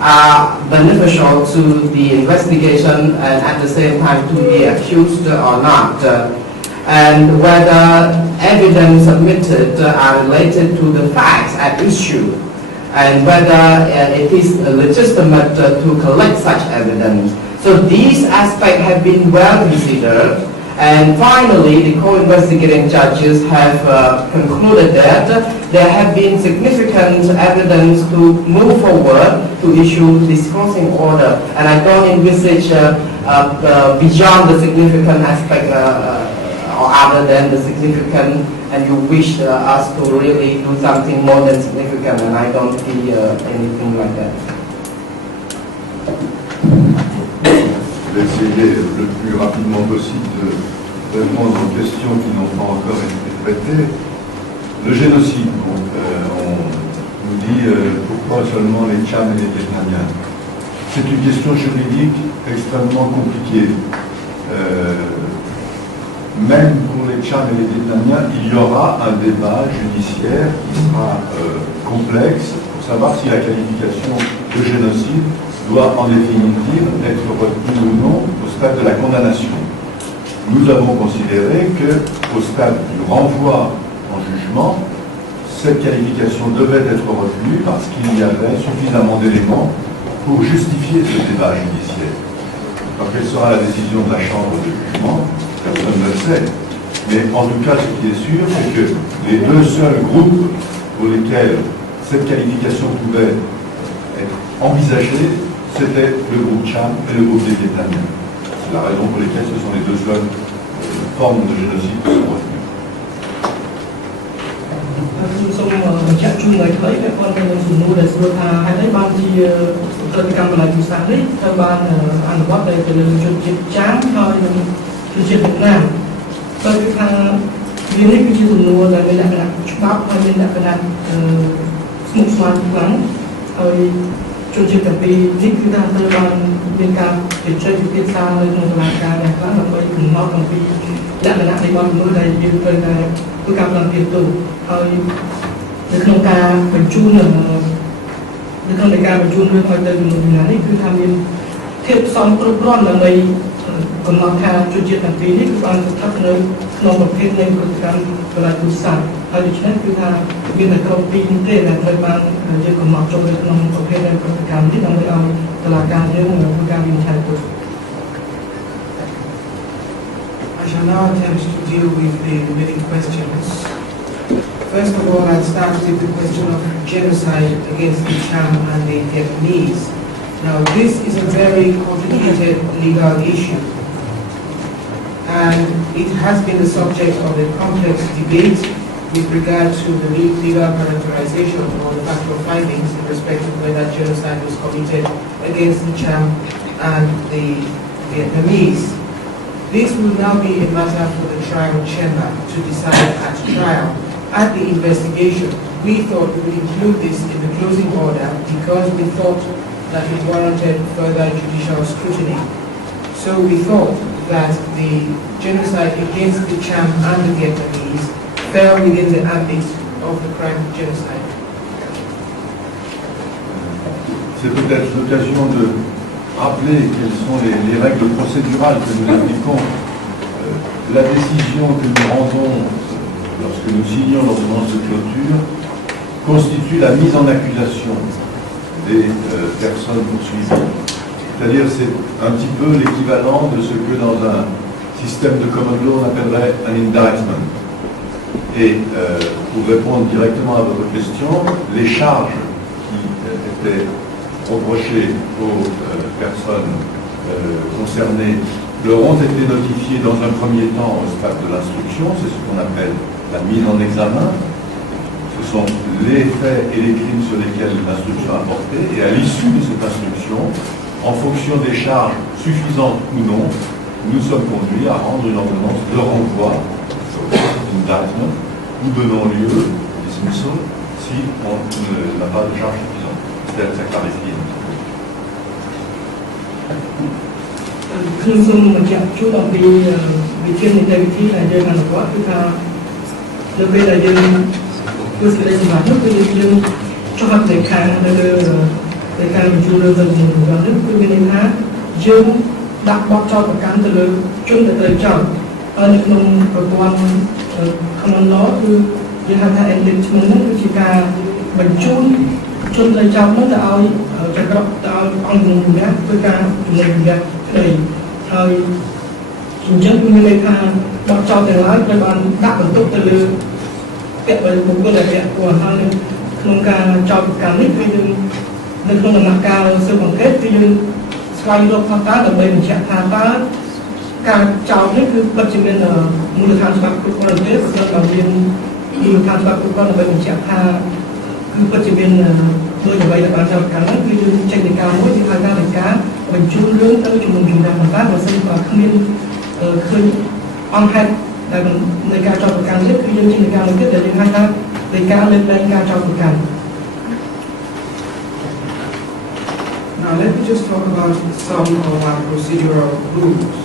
are beneficial to the investigation and at the same time to the accused or not, and whether evidence submitted are related to the facts at issue, and whether it is legitimate to collect such evidence. So these aspects have been well considered, and finally the co-investigating judges have concluded that there have been significant evidence to move forward to issue this closing order, and I don't envisage beyond the significant aspect or other than the significant, and you wish us to really do something more than significant, and I don't see anything like that. Je vais essayer le plus rapidement possible de répondre aux questions qui n'ont pas encore été traitées. Le génocide, on nous dit pourquoi seulement les Tchams et les Vietnamiens. C'est une question juridique extrêmement compliquée. Même pour les Tchams et les Vietnamiens, il y aura un débat judiciaire qui sera complexe pour savoir si la qualification de génocide doit en définitive être retenue ou non au stade de la condamnation. Nous avons considéré qu'au stade du renvoi en jugement, cette qualification devait être retenue parce qu'il y avait suffisamment d'éléments pour justifier ce débat judiciaire. Alors, quelle sera la décision de la Chambre de jugement? Personne ne le sait. Mais en tout cas, ce qui est sûr, c'est que les deux seuls groupes pour lesquels cette qualification pouvait être envisagée, c'était le groupe Tcham et le groupe des Vietnamiens. C'est la raison pour laquelle ce sont les deux seules formes de génocide qui sont retenues. សូមបញ្ជាក់ជូនឲ្យខ្លីពាក់ព័ន្ធទៅនឹងសំណួរដែលសួរថាហេតុអីបានជាប្រតិកម្មបន្លែទូរស័ព្ទនេះត្រូវបានអនុវត្តទៅលើជនជាតិចាមហើយនិងជនជាតិវៀតណាមដោយគឺថាវានេះគឺជាសំណួរដែលមានលក្ខណៈច្បាប់ហើយមានលក្ខណៈស្មុគស្មាញខ្លាំងហើយជនជាតិទាំងពីរនេះគឺថាត្រូវបានមានការពិចារណាពិភាក្សានៅក្នុងតុលាការយ៉ាងខ្លាំងដើម្បីកំណត់អំពីលក្ខណៈនៃបទល្មើសដែលយើងត្រូវតែធ្វើការផ្លាស់ប្ដូរទៅហើយនៅក្នុងការបញ្ជូននៅក្នុងការបញ្ជូនរឿងឲ្យទៅជំនុំជម្រះនេះគឺថាមានភាពផ្សំគ្រប់គ្រាន់ដើម្បីកំណត់ថាជនជាតិទាំងពីរនេះគឺបានស្ថិតនៅក្នុងប្រភេទនៃប្រតិកម្មបន្លែទូរស័ព្ទហើយដូច្នេះគឺថាមានតែក្រុមពីរនេះទេដែលត្រូវបានយើងកំណត់ចូលនៅក្នុងប្រភេទនៃប្រតិកម្មនេះដើម្បីឲ្យតុលាការយើងធ្វើការវិនិច្ឆ័យទៅ I shall now attempt to deal with the remaining questions. First of all, I'll start with the question of genocide against the Cham and the Vietnamese. Now, this is a very complicated legal issue, and it has been the subject of a complex debate with regard to the legal characterization or the factual findings in respect of whether genocide was committed against the Cham and the Vietnamese. This will now be a matter for the trial chamber to decide at trial. At the investigation, we thought we would include this in the closing order because we thought that it warranted further judicial scrutiny. So we thought that the genocide against the Cham and the Vietnamese fell within the ambit of the crime of genocide. C'est peut-être l'occasion de rappeler quelles sont les règles procédurales que nous appliquons. La décision que nous rendons lorsque nous signons l'ordonnance de clôture constitue la mise en accusation des personnes poursuivies. C'est-à-dire c'est un petit peu l'équivalent de ce que dans un système de common law on appellerait un indictment. Et pour répondre directement à votre question, les charges qui étaient reprochées aux personnes concernées leur ont été notifiées dans un premier temps au stade de l'instruction, c'est ce qu'on appelle la mise en examen. Ce sont les faits et les crimes sur lesquels l'instruction a porté, et à l'issue de cette instruction, en fonction des charges suffisantes ou non, nous sommes conduits à rendre une ordonnance de renvoi, indictment, nous donnons lieu au dismissal si on n'a pas de charge suffisante. C'est-à-dire que ça clarifie. ខ្ញុំសូមបញ្ជាក់ជូនអំពីវិធាននីតិវិធីដែលយើងអនុវត្តគឺថានៅពេលដែលយើងធ្វើសេចក្តីសម្រេចនោះគឺយើងចុះហត្ថលេខានៅលើការបញ្ជូនរឿងទៅជំនុំជម្រះនេះគឺមានន័យថាយើងដាក់បទចោទប្រកាន់ទៅលើជនដែលត្រូវចោទហើយនៅក្នុងប្រព័ន្ធ common law គឺយើងហៅថា indictment ហ្នឹងគឺជាការបញ្ជូនជនត្រូវចោទនោះទៅឲ្យចក្រមទៅឲ្យអង្គជំនុំជម្រះធ្វើការជំនុំជម្រះក្តីហើយអញ្ចឹងគឺមានន័យថាបទចោទទាំងឡាយត្រូវបានដាក់បន្ទុកទៅលើពាក់បុគ្គលដែលពាក់ព័ន្ធហើយក្នុងការចោទប្រកាន់នេះគឺយើងនៅក្នុងដំណាក់កាលស៊ើបអង្កេតគឺយើងស្ ស្វែងរកថាតើដើម្បីបញ្ជាក់ថាតើការចោទនេះគឺពិតជាមានមូលដ្ឋានច្បាប់គ្រប់គ្រាន់ទេប្រសិនបើមានមូលដ្ឋានច្បាប់គ្រប់គ្រាន់ដើម្បីបញ្ជាក់ថាគឺពិតជាមានដោយអ្វីដែលបានចោទប្រកាន់នោះគឺយើងចេញពីការមួយគឺហៅថានៃការបញ្ជូនរឿងទៅជំនុំជម្រះប៉ុន្តែបើសិនបើគ្មានឃើញអង្គហេតុដែលនៃការចោទប្រកាន់នេះគឺយើងចេញពីការមួយទៀតដែលយើងហៅថានៃការលើកលែងការចោទប្រកាន់ Now let me just talk about some of our procedural rules.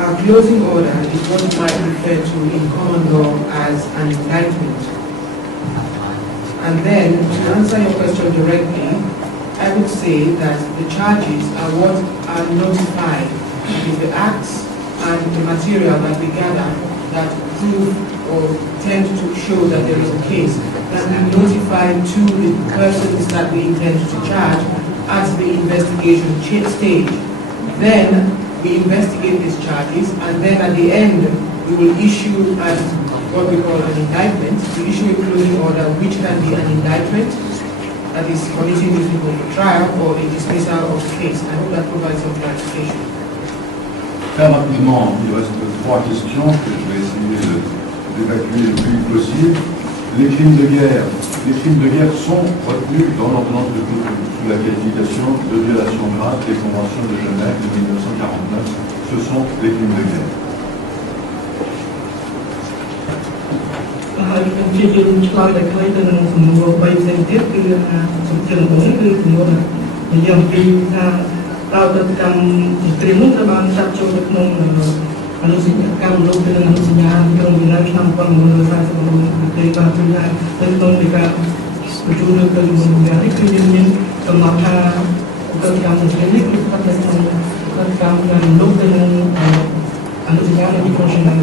Our closing order is what might refer to in common law as an indictment. And then, to answer your question directly, I would say that the charges are what are notified. It is the acts and the material that we gather that prove or tend to show that there is a case that we notify to the persons that we intend to charge at the investigation stage. Then we investigate these charges, and then at the end we will issue what we call an indictment. We issue a closing order which can be an indictment, that is committing these people for trial, or a dismissal of the case. I hope that provides some clarification. Très rapidement, il reste 3 questions que je vais essayer d'évacuer le plus vite possible. Les crimes de guerre sont retenus dans l'ordonnance de Cotonou sous la qualification de violation grave des conventions de Genève de 1949. Ce sont les crimes de guerre. ហើយជាយើងឆ្លើយតែខ្លីទៅនឹងសំណួរ3ផ្សេងទៀតគឺថាសំណួរដំបូងនេះគឺសំណួរនិយាយអំពីថាតើទៅកម្មត្រៀមនោះត្រូវបានចាត់ចូលនៅក្នុងអនុសញ្ញាកម្មលោកទៅនឹងអនុសញ្ញាក្រុងវីណែនឆ្នាំ1949ទេបាទគឺថានៅក្នុងនៃការបញ្ជូនទៅជំនុំជម្រះនេះគឺយើងមានកំណត់ថាទៅកម្មត្រៀមនេះគឺស្ថិតនៅក្នុងកម្មលោកទៅនឹងអនុសញ្ញានៃក្រុងវីណែន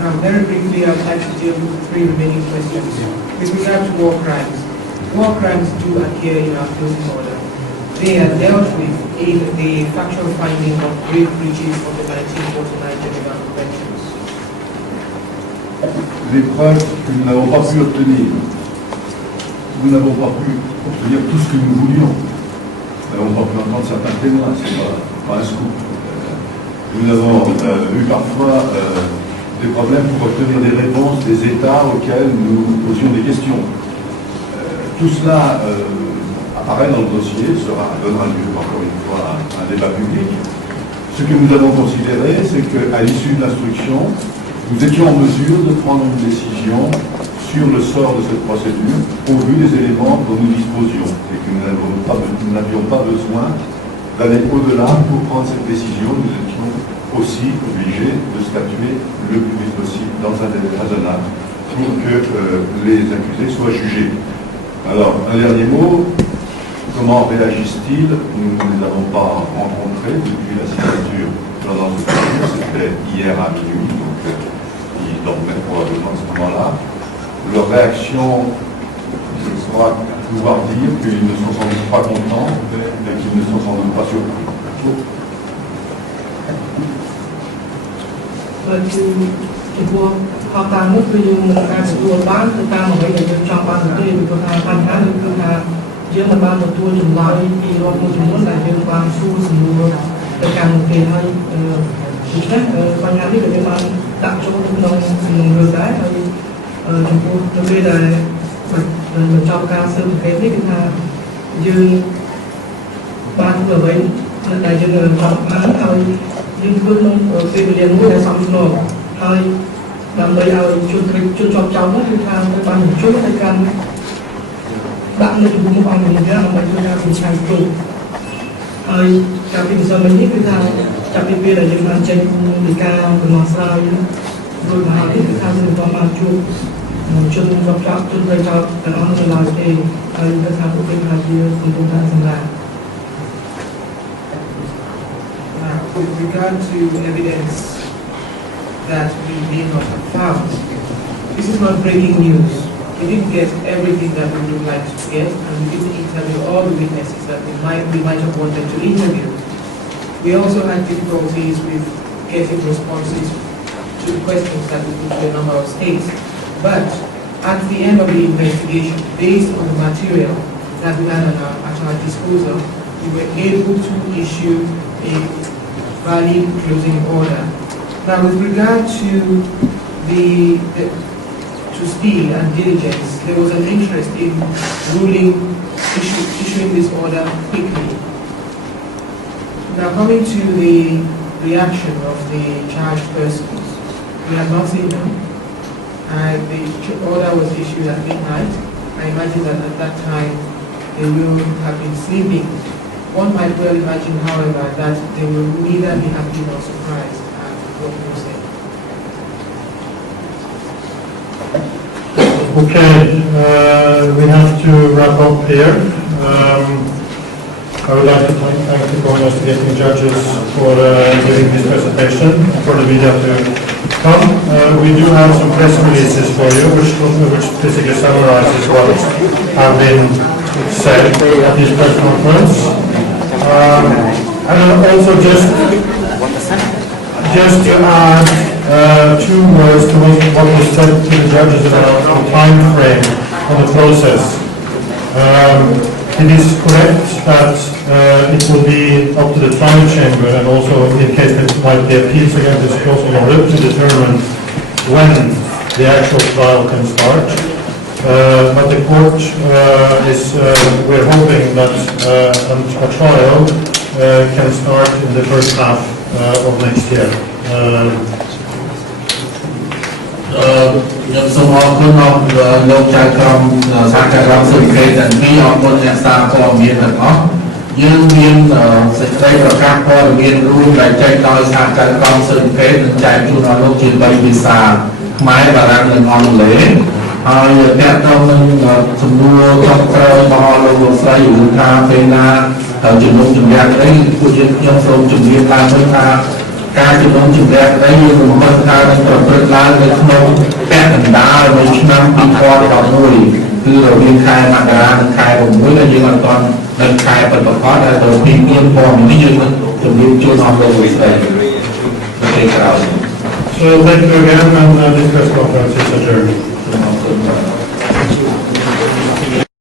Now, very briefly, I would like to deal with the 3 remaining questions. With regard to war crimes do appear in our closing order. They are dealt with in the factual finding of grave breaches of the 1949 Geneva Conventions. Les preuves que nous n'avons pas pu obtenir. Nous n'avons pas pu obtenir tout ce que nous voulions. Nous n'avons pas pu entendre certains témoins, c'est pas un scoop. Nous avons eu parfois des problèmes pour obtenir des réponses des États auxquels nous posions des questions. Tout cela apparaît dans le dossier, donnera lieu encore une fois à un débat public. Ce que nous avons considéré, c'est qu'à l'issue de l'instruction, nous étions en mesure de prendre une décision sur le sort de cette procédure au vu des éléments dont nous disposions et que nous n'avions pas besoin d'aller au-delà pour prendre cette décision. Nous étions aussi obligés de statuer le plus vite possible dans un délai raisonnable pour que les accusés soient jugés. Alors, un dernier mot, comment réagissent-ils? Nous ne les avons pas rencontrés depuis la signature de l'ordonnance de Cotonou, c'était hier à minuit, donc ils dormaient probablement à ce moment-là. Leur réaction, je crois pouvoir dire qu'ils ne sont sans doute pas contents et qu'ils ne sont sans doute pas surpris. ចំពោះខុសតាមនោះគឺយើងមិនអាចទទួលបានទៅតាមអ្វីដែលយើងចង់បានទេពីព្រោះថាបញ្ហាគឺថាយើងមិនបានទទួលចម្លើយពីរដ្ឋមួយចំនួនដែលយើងបានសួរសំណួរទៅកាន់គេហើយដូច្នេះបញ្ហានេះក៏យើងបានដាក់ចូលក្នុងសំណួររឿងដែរហើយចំពោះទៅពេលដែលបញ្ចប់ការស៊ើបអង្កេតនេះគឺថាយើងបានធ្វើអ្វីដែលយើងចង់បានហើយយើងធ្វើក្នុងពេលវេលាមួយដែលសមស្របហើយដើម្បីឲ្យជនជាប់ចោលនោះគឺថាត្រូវបានបញ្ជូនទៅកាន់ដាក់នៅចំពោះមុខអង្គការដើម្បីធ្វើការវិនិច្ឆ័យទុកហើយការពិភាក្សានេះគឺថាចាប់ពីពេលដែលយើងបានចេញពីការដំណោះស្រាយដោយមហាវិទ្យាល័យគឺថាយើងបានជួបជនជាប់ចោលជនត្រូវចោលទាំងអស់នៅឡើយទេហើយគឺថាពួកគេថាជាកំពុងតែសម្រាប់ With regard to evidence that we may not have found, this is not breaking news. We didn't get everything that we would like to get, and we didn't interview all the witnesses that we might have wanted to interview. We also had difficulties with getting responses to the questions that we put to a number of states. But at the end of the investigation, based on the material that we had at our disposal, we were able to issue a valid closing order. Now, with regard to to speed and diligence, there was an interest in issuing this order quickly. Now, coming to the reaction of the charged persons, we have not seen them. The order was issued at midnight. I imagine that at that time they will have been sleeping. One might well imagine, however, that they will neither be happy nor surprised at what we say. Okay, we have to wrap up here. I would like to thank the co-investigating judges for giving this presentation, for the media to come. We do have some press releases for you, which basically summarizes what have been said at this press conference. And also just to add 2 words to what was said to the judges about the time frame of the process. It is correct that it will be up to the trial chamber, and also in case there might be appeals against this closing order, to determine when the actual trial can start. But the court we're hoping that a trial can start in the first half of next year. ខ្ញុំសូមអរគុណដល់លោកចៅក្រមសហការរដ្ឋសុខេទាំងពីរអរគុណអ្នកសារព័ត៌មានទាំងអស់យើងមានសេចក្តីប្រកាសព័ត៌មានរួមដែលចែកដោយសហការក្រមសុខេនិងចែកជូនដល់លោកជា3ភាសាខ្មែរបារាំងនិងអង់គ្លេសហើយពាក់ព័ន្ធនឹងសំណួរចុងក្រោយរបស់លោកស្រីយូថាពេលណាជំនុំជម្រះអីពួកយើងខ្ញុំសូមជម្រាបឡើងវិញថាការជំនុំជម្រះអីយើងរំលឹកថានឹងប្រព្រឹត្តឡើងនៅក្នុងពាក់កណ្ដាលនៃឆ្នាំ2011គឺរវាងខែមករានិងខែ6ដែលយើងអត់ទាន់នៅខែបិទប្រកាសដែលទៅពីមានព័ត៌មាននេះយើងនឹងជម្រាបជូនដល់លោកស្រីនៅពេលក្រោយ So thank you again, and this press conference is adjourned.